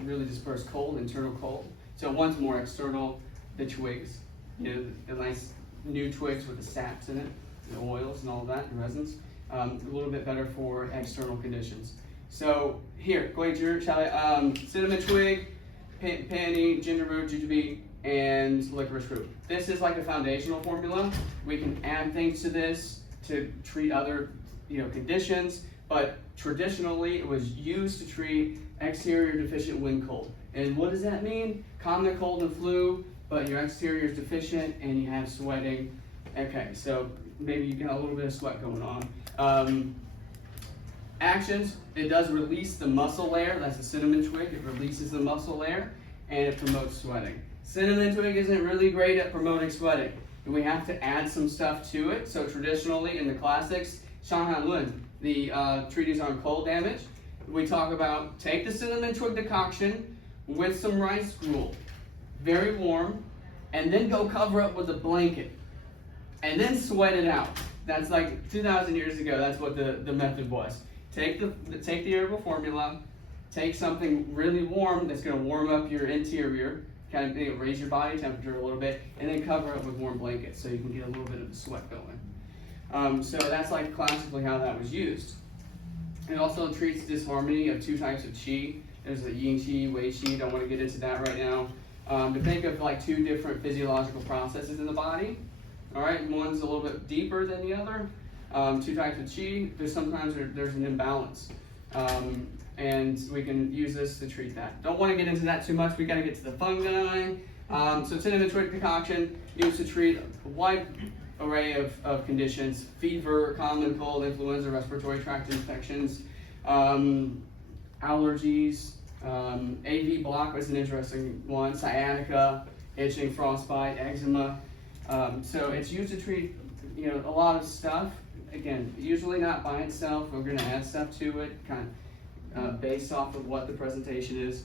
Really disperse cold, internal cold. So one's more external. The twigs, the nice new twigs with the saps in it, the oils and all of that, and resins. A little bit better for external conditions. So here, cinnamon twig, peony, ginger root, jujube, and licorice root. This is like a foundational formula. We can add things to this to treat other conditions, but traditionally it was used to treat exterior deficient wind cold. And what does that mean? Common cold and flu, but your exterior is deficient and you have sweating. Okay, so maybe you got a little bit of sweat going on. Actions, it does release the muscle layer. That's the cinnamon twig. It releases the muscle layer and it promotes sweating. Cinnamon twig isn't really great at promoting sweating. We have to add some stuff to it. So traditionally in the classics, Shanghai Lun, the treatise on cold damage, we talk about take the cinnamon twig decoction with some rice gruel, very warm, and then go cover up with a blanket, and then sweat it out. That's like 2,000 years ago. That's what the method was. Take the herbal formula, take something really warm that's going to warm up your interior, kind of raise your body temperature a little bit, and then cover it with warm blankets so you can get a little bit of the sweat going. So that's like classically how that was used. It also treats disharmony of two types of qi. There's the yin qi, wei qi. Don't want to get into that right now. But think of like two different physiological processes in the body. All right, one's a little bit deeper than the other. Two types of qi. Sometimes there's an imbalance, and we can use this to treat that. Don't want to get into that too much. We got to get to the fungi. So cinnamon twig decoction used to treat a wide array of conditions: fever, common cold, influenza, respiratory tract infections, allergies. AV block was an interesting one. Sciatica, itching, frostbite, eczema. So it's used to treat, a lot of stuff. Again, usually not by itself. We're going to add stuff to it, kind of based off of what the presentation is.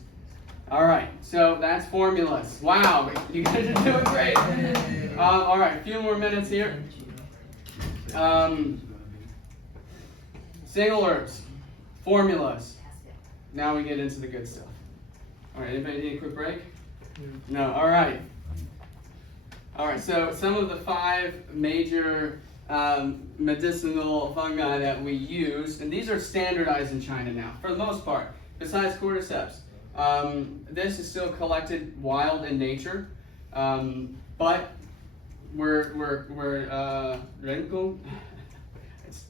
All right, so that's formulas. Wow, you guys are doing great. All right, a few more minutes here. Single herbs, formulas. Now we get into the good stuff. All right, anybody need a quick break? No, all right. All right, so some of the 5 major medicinal fungi that we use, and these are standardized in China now, for the most part, besides cordyceps. This is still collected wild in nature, but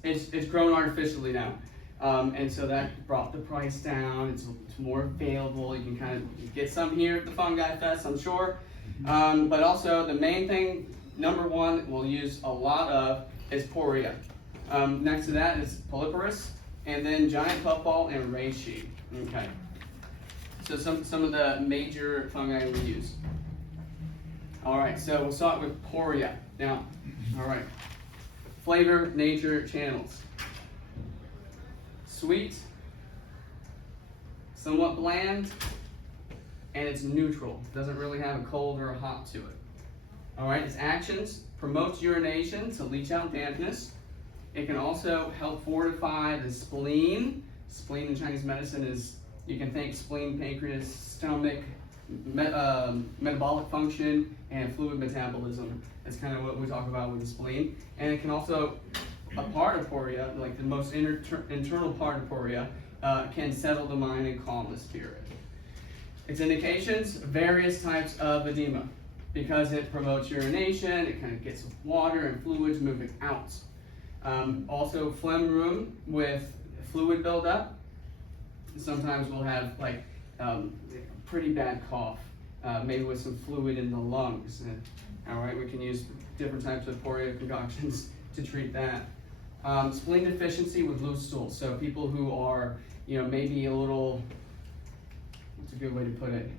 it's grown artificially now, and so that brought the price down. It's more available. You can kind of get some here at the Fungi Fest, I'm sure. But also the main thing, number 1, we'll use a lot of is poria. Next to that is polyporus, and then giant puffball and reishi. Okay. So some of the major fungi we use. All right, so we'll start with poria. Now, all right, flavor, nature, channels. Sweet, somewhat bland, and it's neutral. Doesn't really have a cold or a hot to it. All right, its actions: promotes urination to leach out dampness. It can also help fortify the spleen. Spleen in Chinese medicine is, you can think spleen, pancreas, stomach, metabolic function, and fluid metabolism. That's kind of what we talk about with the spleen. And it can also, a part of poria, like the most internal part of poria, can settle the mind and calm the spirit. Its indications: various types of edema. Because it promotes urination, it kind of gets water and fluids moving out. Also phlegm room with fluid buildup. Sometimes we'll have like pretty bad cough, maybe with some fluid in the lungs. All right, we can use different types of poria concoctions to treat that. Spleen deficiency with loose stools. So people who are, maybe a little, what's a good way to put it?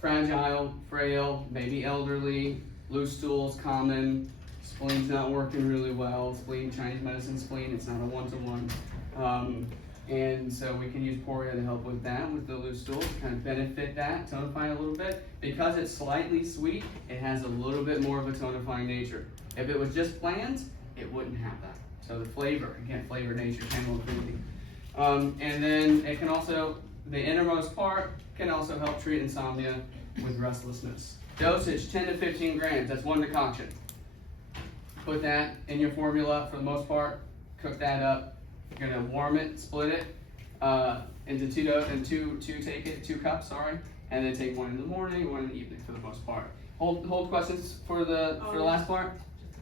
Fragile, frail, maybe elderly, loose stools common, spleen's not working really well, spleen, Chinese medicine spleen, it's not a one-to-one. And so we can use poria to help with that, with the loose stools, kind of benefit that, tonify a little bit. Because it's slightly sweet, it has a little bit more of a tonifying nature. If it was just bland, it wouldn't have that. So the flavor, again, flavor, nature, chemical affinity. And then it can also, the innermost part can also help treat insomnia with restlessness. Dosage, 10 to 15 grams, that's 1 decoction. Put that in your formula for the most part, cook that up. You're gonna warm it, split it into two cups, and then take 1 in the morning, 1 in the evening for the most part. Hold questions for the last part? Just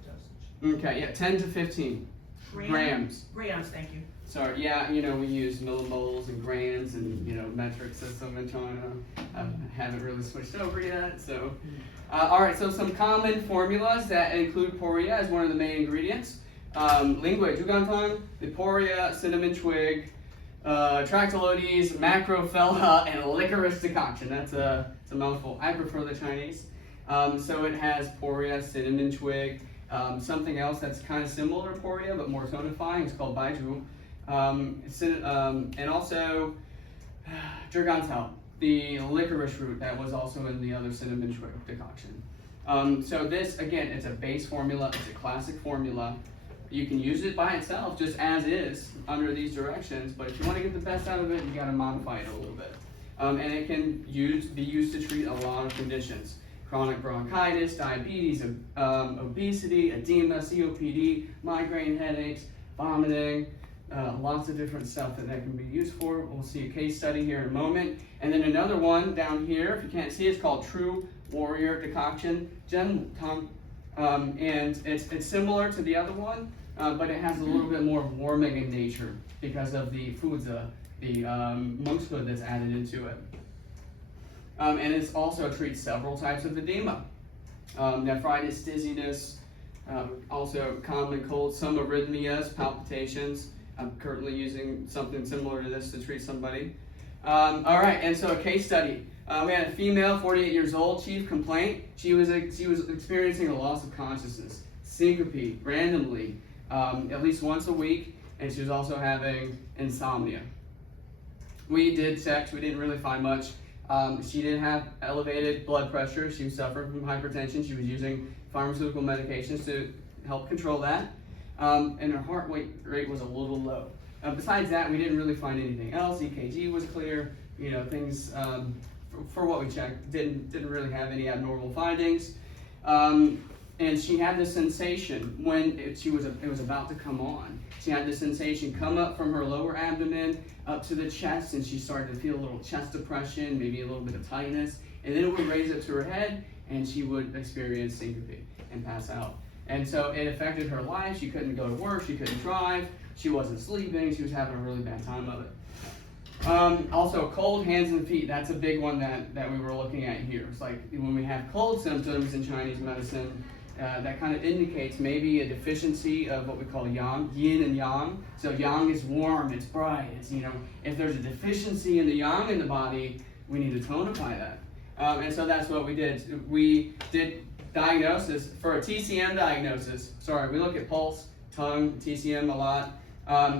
the dosage. Okay, yeah, 10 to 15 grams. Grams, thank you. Sorry, yeah, we use millimoles and grams and, metric system in China. I haven't really switched over yet, so. All right, so some common formulas that include poria as one of the main ingredients. Lingui, zhugantang, the poria, cinnamon twig, tractylodes, macrophylla, and licorice decoction. It's a mouthful. I prefer the Chinese. So it has poria, cinnamon twig, something else that's kind of similar to poria but more tonifying. It's called baizhu. And also zhigantao, the licorice root that was also in the other cinnamon twig decoction. So this, again, it's a base formula. It's a classic formula. You can use it by itself just as is under these directions, but if you want to get the best out of it, you got to modify it a little bit. And it can be used to treat a lot of conditions: chronic bronchitis, diabetes, obesity, edema, COPD, migraine headaches, vomiting, lots of different stuff that can be used for. We'll see a case study here in a moment. And then another one down here, if you can't see, it's called True Warrior Decoction. And it's similar to the other one, but it has a little bit more warming in nature because of the fuzi, the monk's hood that's added into it. And it also treats several types of edema. Nephritis, dizziness, also common cold, some arrhythmias, palpitations. I'm currently using something similar to this to treat somebody. All right, and so a case study. We had a female, 48 years old, chief complaint. She was experiencing a loss of consciousness, syncope, randomly, at least once a week, and she was also having insomnia. We did checks, we didn't really find much. She did have elevated blood pressure. She was suffering from hypertension. She was using pharmaceutical medications to help control that. And her heart rate was a little low. Besides that, we didn't really find anything else. EKG was clear. You know, things for what we checked didn't really have any abnormal findings. And she had this sensation when it was about to come on. She had this sensation come up from her lower abdomen up to the chest, and she started to feel a little chest depression, maybe a little bit of tightness, and then it would raise up to her head, and she would experience syncope and pass out. And so it affected her life. She couldn't go to work, she couldn't drive, she wasn't sleeping, she was having a really bad time of it. Also, cold hands and feet, that's a big one that we were looking at here. It's like when we have cold symptoms in Chinese medicine, that kind of indicates maybe a deficiency of what we call yang, yin and yang. So yang is warm, it's bright, it's, you know, if there's a deficiency in the yang in the body, we need to tonify that. And so that's what we did. We did diagnosis, for a TCM diagnosis, we look at pulse, tongue, TCM a lot.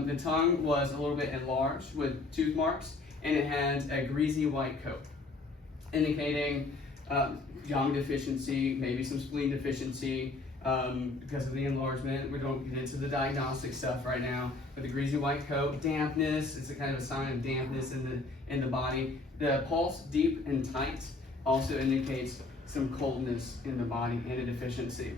The tongue was a little bit enlarged with tooth marks, and it had a greasy white coat, indicating yang deficiency, maybe some spleen deficiency because of the enlargement. We don't get into the diagnostic stuff right now, but the greasy white coat, dampness, it's a kind of a sign of dampness in the body. The pulse, deep and tight, also indicates some coldness in the body and a deficiency.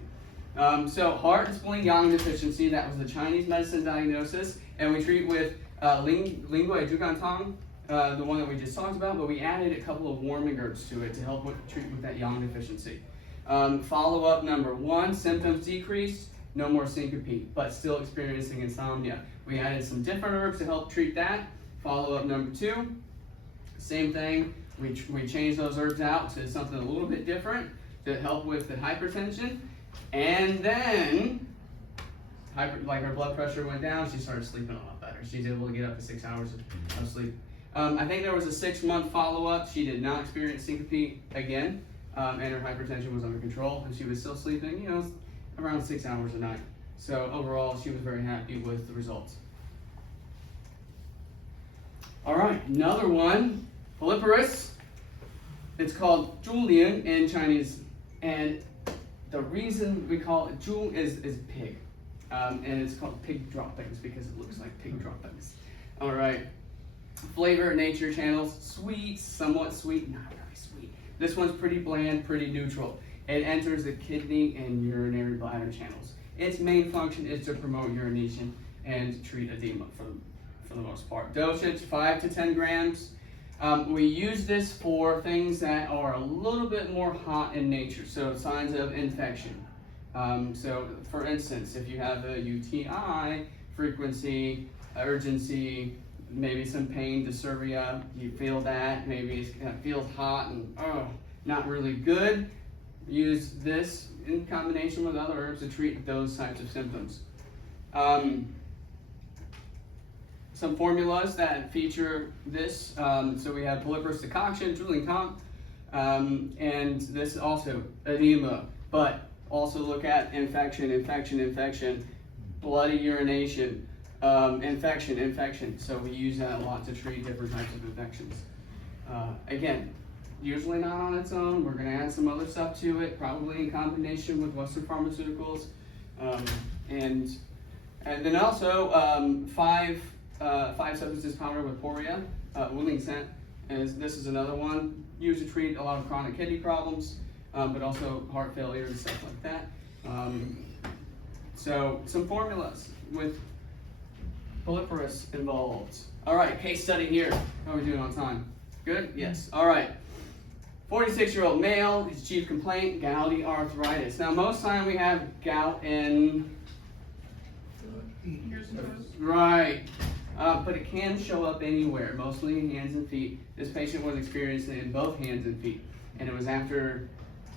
So heart and spleen yang deficiency, that was the Chinese medicine diagnosis, and we treat with Lingui Zhugan Tang, the one that we just talked about, but we added a couple of warming herbs to it to help treat with that yang deficiency. Follow-up number 1, symptoms decreased, no more syncope, but still experiencing insomnia. We added some different herbs to help treat that. Follow-up number 2, same thing, we changed those herbs out to something a little bit different to help with the hypertension, and then like her blood pressure went down, she started sleeping a lot better. She's able to get up to 6 hours of sleep. I think there was a 6-month follow-up. She did not experience syncope again, and her hypertension was under control, and she was still sleeping, you know, around 6 hours a night. So overall, she was very happy with the results. All right, another one, polyporus. It's called zhulian in Chinese, and the reason we call it zhu is pig, and it's called pig droppings because it looks like pig droppings. All right. Flavor, nature channels, sweet, somewhat sweet, not really sweet. This one's pretty bland, pretty neutral. It enters the kidney and urinary bladder channels. Its main function is to promote urination and treat edema for the most part. Dosage, 5 to 10 grams. We use this for things that are a little bit more hot in nature, so signs of infection. So for instance, if you have a UTI, frequency, urgency, maybe some pain, dysuria, you feel that, maybe it feels hot and not really good, use this in combination with other herbs to treat those types of symptoms. Some formulas that feature this, so we have polyporus decoction, Zhulian Tang, and this also edema, but also look at infection, bloody urination, infection. So we use that a lot to treat different types of infections. Again, usually not on its own. We're going to add some other stuff to it, probably in combination with Western pharmaceuticals, and then also 5 substances powder with poria, Wuling scent. This is another one used to treat a lot of chronic kidney problems, but also heart failure and stuff like that. So some formulas with polyporus involved. All right, case study here. How are we doing on time? Good? Yes. All right. 46-year-old male, his chief complaint, gouty arthritis. Now, most time we have gout in... Right. But it can show up anywhere, mostly in hands and feet. This patient was experiencing it in both hands and feet, and it was after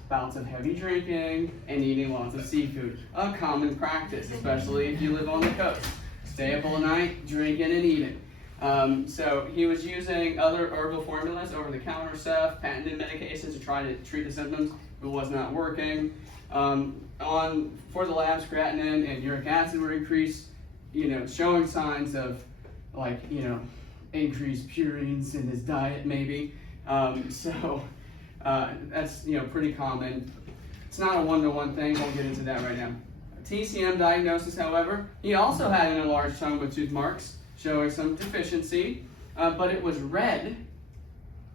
bouts of heavy drinking and eating lots of seafood. A common practice, especially if you live on the coast. Stay up all night, drinking and eating. So he was using other herbal formulas, over-the-counter stuff, patented medications to try to treat the symptoms. It was not working. For the labs, creatinine and uric acid were increased, showing signs of increased purines in his diet maybe. That's pretty common. It's not a one-to-one thing. We'll get into that right now. TCM diagnosis, however, he also had an enlarged tongue with tooth marks, showing some deficiency, but it was red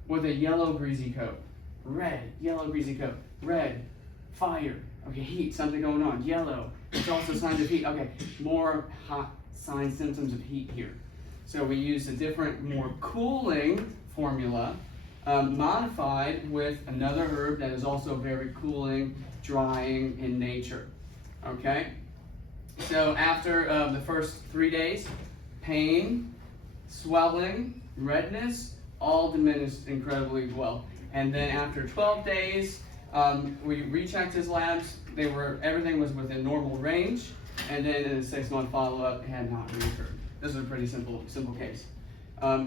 with a yellow greasy coat. Red, yellow greasy coat. Red, fire. Okay, heat, something going on. Yellow, it's also signs of heat. Okay, more hot signs, symptoms of heat here. So we used a different, more cooling formula, modified with another herb that is also very cooling, drying in nature. Okay, so after the first 3 days, pain, swelling, redness, all diminished incredibly well. And then after 12 days, we rechecked his labs. Everything was within normal range. And then in a 6-month follow-up, it had not reoccurred. This is a pretty simple case.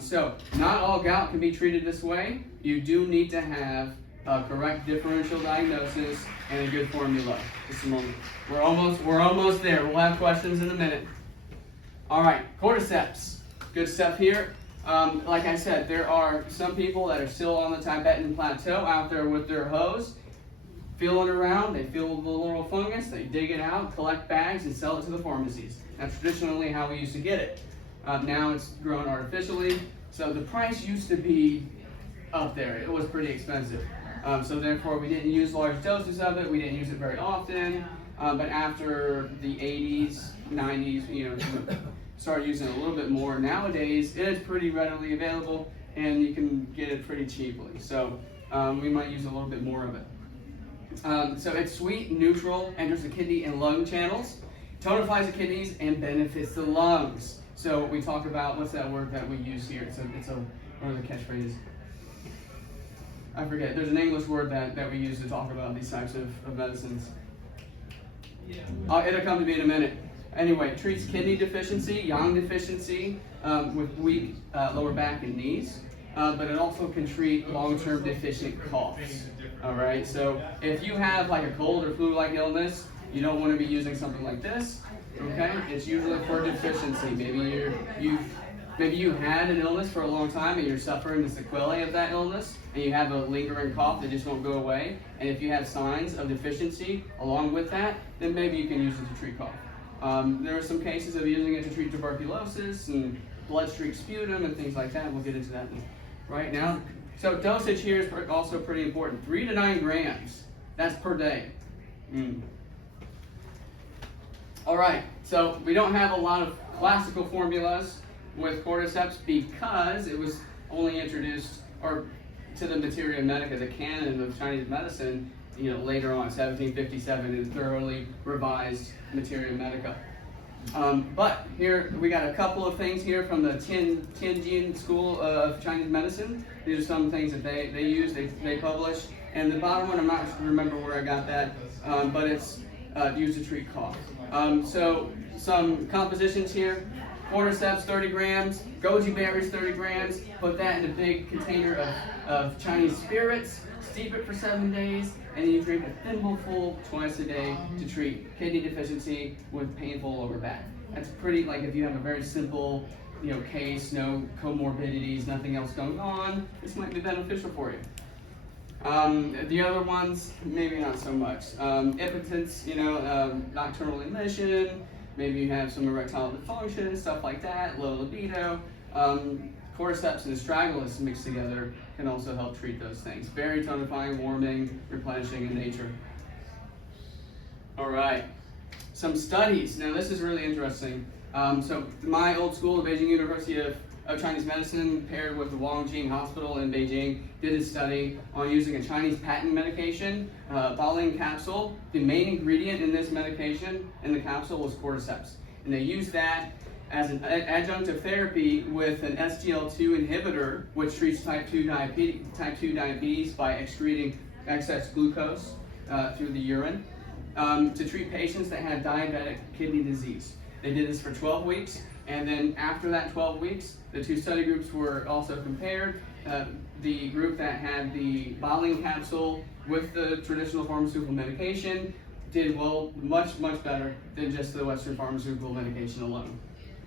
So not all gout can be treated this way. You do need to have a correct differential diagnosis and a good formula. Just a moment. We're almost there. We'll have questions in a minute. All right, cordyceps. Good stuff here. Like I said, there are some people that are still on the Tibetan plateau out there with their hose, feeling around. They feel the little fungus. They dig it out, collect bags, and sell it to the pharmacies. That's traditionally how we used to get it. Now it's grown artificially. So the price used to be up there. It was pretty expensive. So therefore, we didn't use large doses of it. We didn't use it very often. But after the 80s, 90s, started using it a little bit more. Nowadays, it is pretty readily available, and you can get it pretty cheaply. So we might use a little bit more of it. So it's sweet, neutral, enters the kidney and lung channels, tonifies the kidneys, and benefits the lungs. So we talk about, what's that word that we use here? What are the catchphrases? I forget. There's an English word that we use to talk about these types of medicines. It'll come to me in a minute. Anyway, treats kidney deficiency, yang deficiency, with weak lower back and knees. But it also can treat long-term deficient coughs. All right, so if you have like a cold or flu-like illness, you don't want to be using something like this. Okay, it's usually for deficiency. Maybe you had an illness for a long time and you're suffering the sequelae of that illness, and you have a lingering cough that just won't go away. And if you have signs of deficiency along with that, then maybe you can use it to treat cough. There are some cases of using it to treat tuberculosis and bloodstreak sputum and things like that. We'll get into that right now. So dosage here is also pretty important. 3 to 9 grams. That's per day. All right. So we don't have a lot of classical formulas with cordyceps because it was only introduced to the Materia Medica, the canon of Chinese medicine, later on, 1757, in thoroughly revised Materia Medica. But here we got a couple of things here from the Tianjin School of Chinese Medicine. These are some things that they use, they publish. And the bottom one, I'm not sure remember where I got that, but it's used to treat cough. So some compositions here. Cordyceps 30 grams, goji berries 30 grams, put that in a big container of Chinese spirits, steep it for 7 days, and then you drink a thimbleful twice a day to treat kidney deficiency with painful lower back. That's pretty, like if you have a very simple case, no comorbidities, nothing else going on, this might be beneficial for you. The other ones, maybe not so much. Impotence, nocturnal emission, maybe you have some erectile dysfunction, stuff like that, low libido. Cordyceps and astragalus mixed together can also help treat those things. Very tonifying, warming, replenishing in nature. All right, some studies. Now this is really interesting. So my old school, the Beijing University of Chinese Medicine, paired with the Wangjing Hospital in Beijing, did a study on using a Chinese patent medication, Baling capsule. The main ingredient in this medication in the capsule was cordyceps. And they used that as an adjunctive therapy with an SGLT2 inhibitor, which treats type 2 diabetes by excreting excess glucose through the urine, to treat patients that had diabetic kidney disease. They did this for 12 weeks. And then after that 12 weeks, the two study groups were also compared. The group that had the botulinum capsule with the traditional pharmaceutical medication did well, much better than just the Western pharmaceutical medication alone.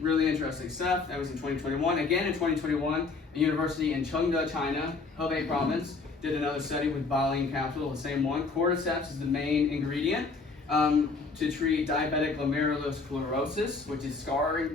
Really interesting stuff. That was in 2021. Again in 2021, a university in Chengde, China, Hebei province, did another study with botulinum capsule, the same one. Cordyceps is the main ingredient to treat diabetic glomerulosclerosis, which is scar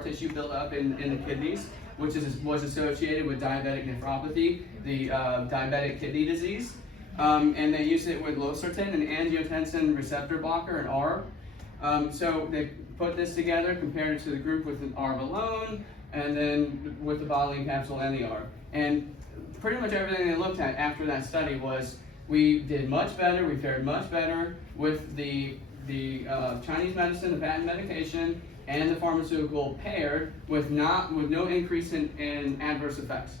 tissue buildup in the kidneys, which was associated with diabetic nephropathy, the diabetic kidney disease. And they used it with losartan, an angiotensin receptor blocker, an ARB. So they put this together, compared it to the group with an ARB alone, and then with the botulinum capsule and the ARB. And pretty much everything they looked at after that study was we did much better, we fared much better with the Chinese medicine, the patent medication, and the pharmaceutical paired with no increase in adverse effects.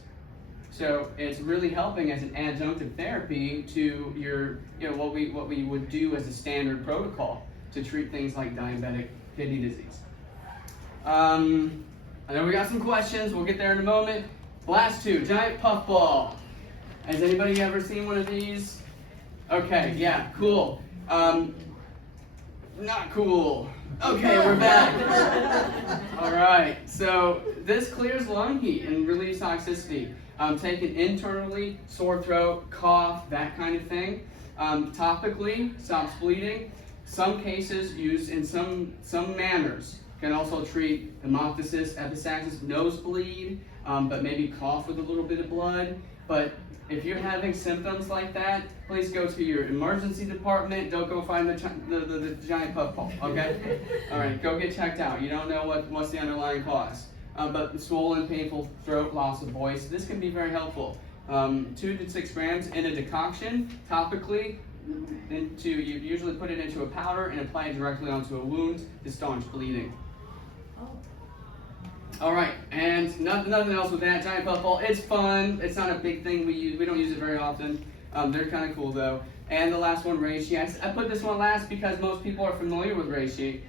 So it's really helping as an adjunctive therapy to your, what we would do as a standard protocol to treat things like diabetic kidney disease. I know we got some questions. We'll get there in a moment. Last two, giant puffball. Has anybody ever seen one of these? Okay, yeah, cool. Not cool. Okay, we're back. All right, so this clears lung heat and relieves toxicity. Taken internally, sore throat, cough, that kind of thing. Topically, stops bleeding. Some cases used in some manners can also treat hemoptysis, epistaxis, nosebleed, but maybe cough with a little bit of blood. But if you're having symptoms like that, please go to your emergency department. Don't go find the giant puffball, okay? All right, go get checked out. You don't know what's the underlying cause. But swollen, painful throat, loss of voice, this can be very helpful. 2 to 6 grams in a decoction, topically. You usually put it into a powder and apply it directly onto a wound to staunch bleeding. All right, and nothing else with that. Giant puffball, it's fun. It's not a big thing we use. We don't use it very often. They're kind of cool though. And the last one, reishi. I put this one last because most people are familiar with reishi.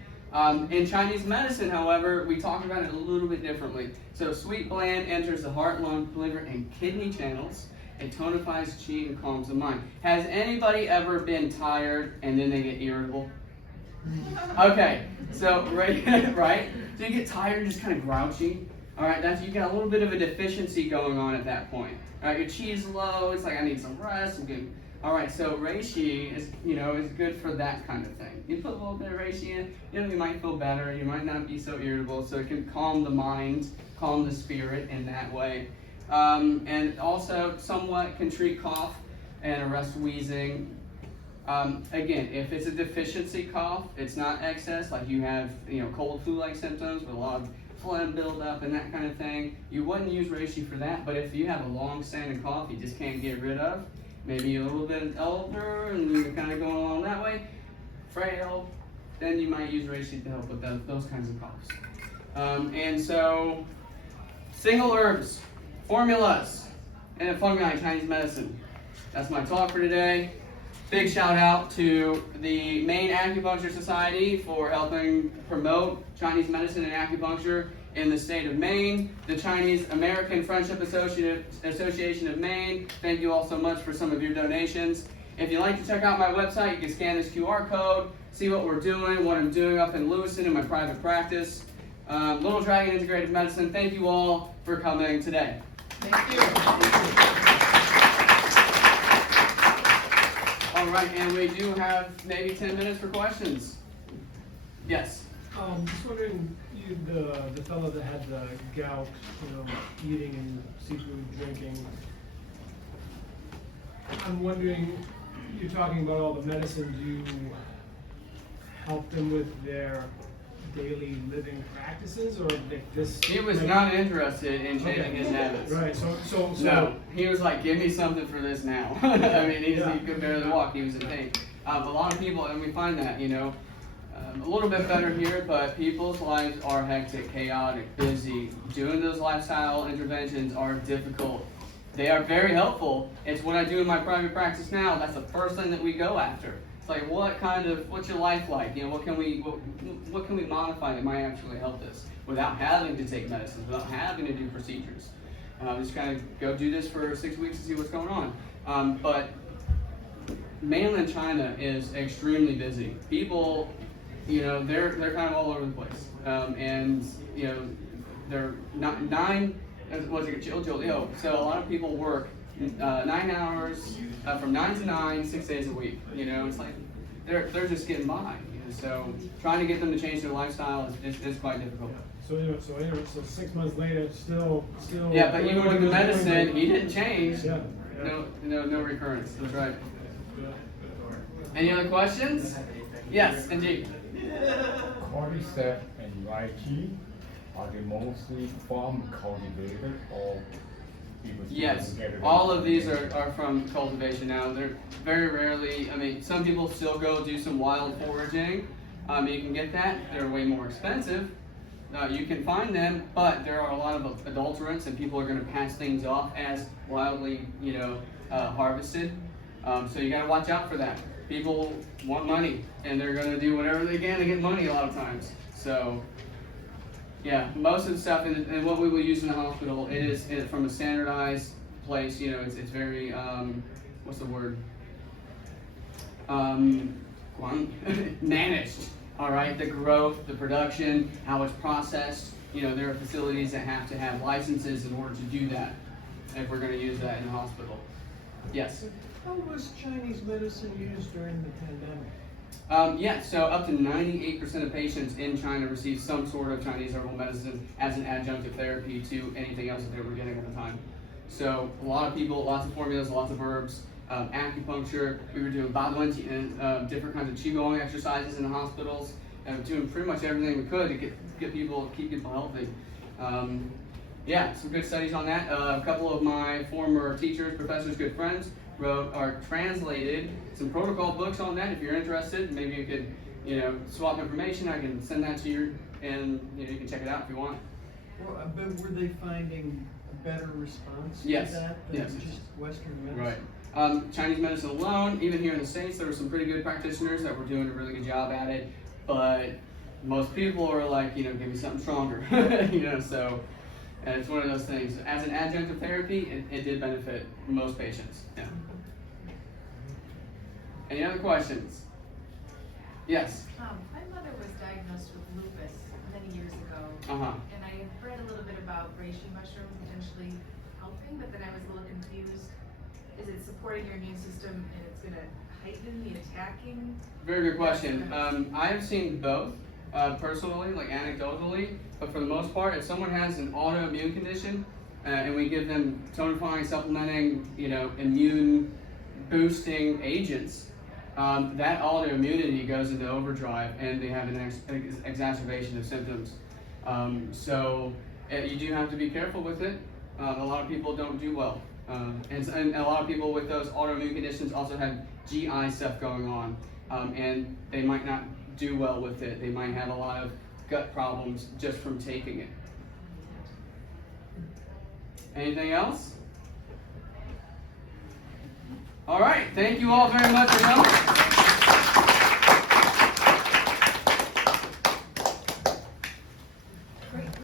In Chinese medicine, however, we talk about it a little bit differently. So sweet bland enters the heart, lung, liver, and kidney channels. It tonifies qi and calms the mind. Has anybody ever been tired and then they get irritable? Okay, so right? So you get tired and just kind of grouchy. All right, you got a little bit of a deficiency going on at that point. All right, your qi is low. It's like I need some rest. All right, so reishi is good for that kind of thing. You put a little bit of reishi in, you might feel better. You might not be so irritable. So it can calm the mind, calm the spirit in that way. And also somewhat can treat cough and arrest wheezing. Again, if it's a deficiency cough, it's not excess, like you have cold flu-like symptoms with a lot of phlegm buildup and that kind of thing, you wouldn't use reishi for that. But if you have a long-standing cough you just can't get rid of, maybe you're a little bit older and you're kind of going along that way, frail, then you might use reishi to help with those kinds of coughs. And so, single herbs, formulas, and fungi, Chinese medicine. That's my talk for today. Big shout out to the Maine Acupuncture Society for helping promote Chinese medicine and acupuncture in the state of Maine. The Chinese American Friendship Association of Maine, thank you all so much for some of your donations. If you'd like to check out my website, you can scan this QR code, see what we're doing, what I'm doing up in Lewiston in my private practice. Little Dragon Integrative Medicine, thank you all for coming today. Thank you. All right, and we do have maybe 10 minutes for questions. Yes? Just wondering, the fellow that had the gout, eating and seafood, drinking, I'm wondering, you're talking about all the medicine, do you help them with their daily living practices, or He was not interested in changing his habits. Right, so No, he was like, give me something for this now. I mean, he could barely walk, he was in pain. A lot of people, and we find that, a little bit better here, but people's lives are hectic, chaotic, busy. Doing those lifestyle interventions are difficult. They are very helpful. It's what I do in my private practice now. That's the first thing that we go after. It's like, what's your life like? You know, what can we modify that might actually help this without having to take medicines, without having to do procedures? Just kind of go do this for 6 weeks and see what's going on. But mainland China is extremely busy. People, you know, they're kind of all over the place, and you know, they're not nine. What's it? So a lot of people work 9 hours from 9 to 9, 6 days a week. You know, it's like they're just getting by. You know? So trying to get them to change their lifestyle is quite difficult. So 6 months later, still. Yeah, but even with the medicine, he didn't change. Yeah. No recurrence. That's right. Any other questions? Yes, indeed. Cordyceps and lychee, are they mostly farm cultivated or people still Yes, get it? all of these are from cultivation now. They're very rarely, I mean, some people still go do some wild foraging. You can get that. They're way more expensive. You can find them, but there are a lot of adulterants, and people are going to pass things off as wildly, you know, harvested. So you got to watch out for that. People want money, and they're going to do whatever they can to get money a lot of times. So, yeah, most of the stuff and what we will use in the hospital, it is from a standardized place. You know, it's very what's the word? Managed. All right, the growth, the production, how it's processed. You know, there are facilities that have to have licenses in order to do that. If we're going to use that in the hospital. Yes. How was Chinese medicine used during the pandemic? Yeah, so up to 98% of patients in China receive some sort of Chinese herbal medicine as an adjunctive therapy to anything else that they were getting at the time. So a lot of people, lots of formulas, lots of herbs, acupuncture. We were doing baduan and different kinds of qigong exercises in the hospitals, and doing pretty much everything we could to keep people healthy. Yeah, some good studies on that. A couple of my former teachers, professors, good friends, wrote or translated some protocol books on that. If you're interested, maybe you could, you know, swap information. I can send that to you, and you know, you can check it out if you want. Well, but were they finding a better response Yes, to that than yes. just Western medicine? Right. Chinese medicine alone, even here in the States, there were some pretty good practitioners that were doing a really good job at it, but most people are like, you know, give me something stronger, you know, so. And it's one of those things. As an adjunctive therapy, it did benefit most patients. Yeah. Any other questions? Yes. My mother was diagnosed with lupus many years ago, Uh-huh. and I read a little bit about reishi mushroom potentially helping, but then I was a little confused. Is it supporting your immune system and it's going to heighten the attacking? Very good question. I've seen both, personally, like anecdotally, but for the most part, if someone has an autoimmune condition, and we give them tonifying, supplementing, you know, immune boosting agents, that autoimmunity goes into overdrive, and they have an exacerbation of symptoms. So you do have to be careful with it. A lot of people don't do well. And a lot of people with those autoimmune conditions also have GI stuff going on, and they might not do well with it. They might have a lot of gut problems just from taking it. Anything else? All right, thank you all very much for coming.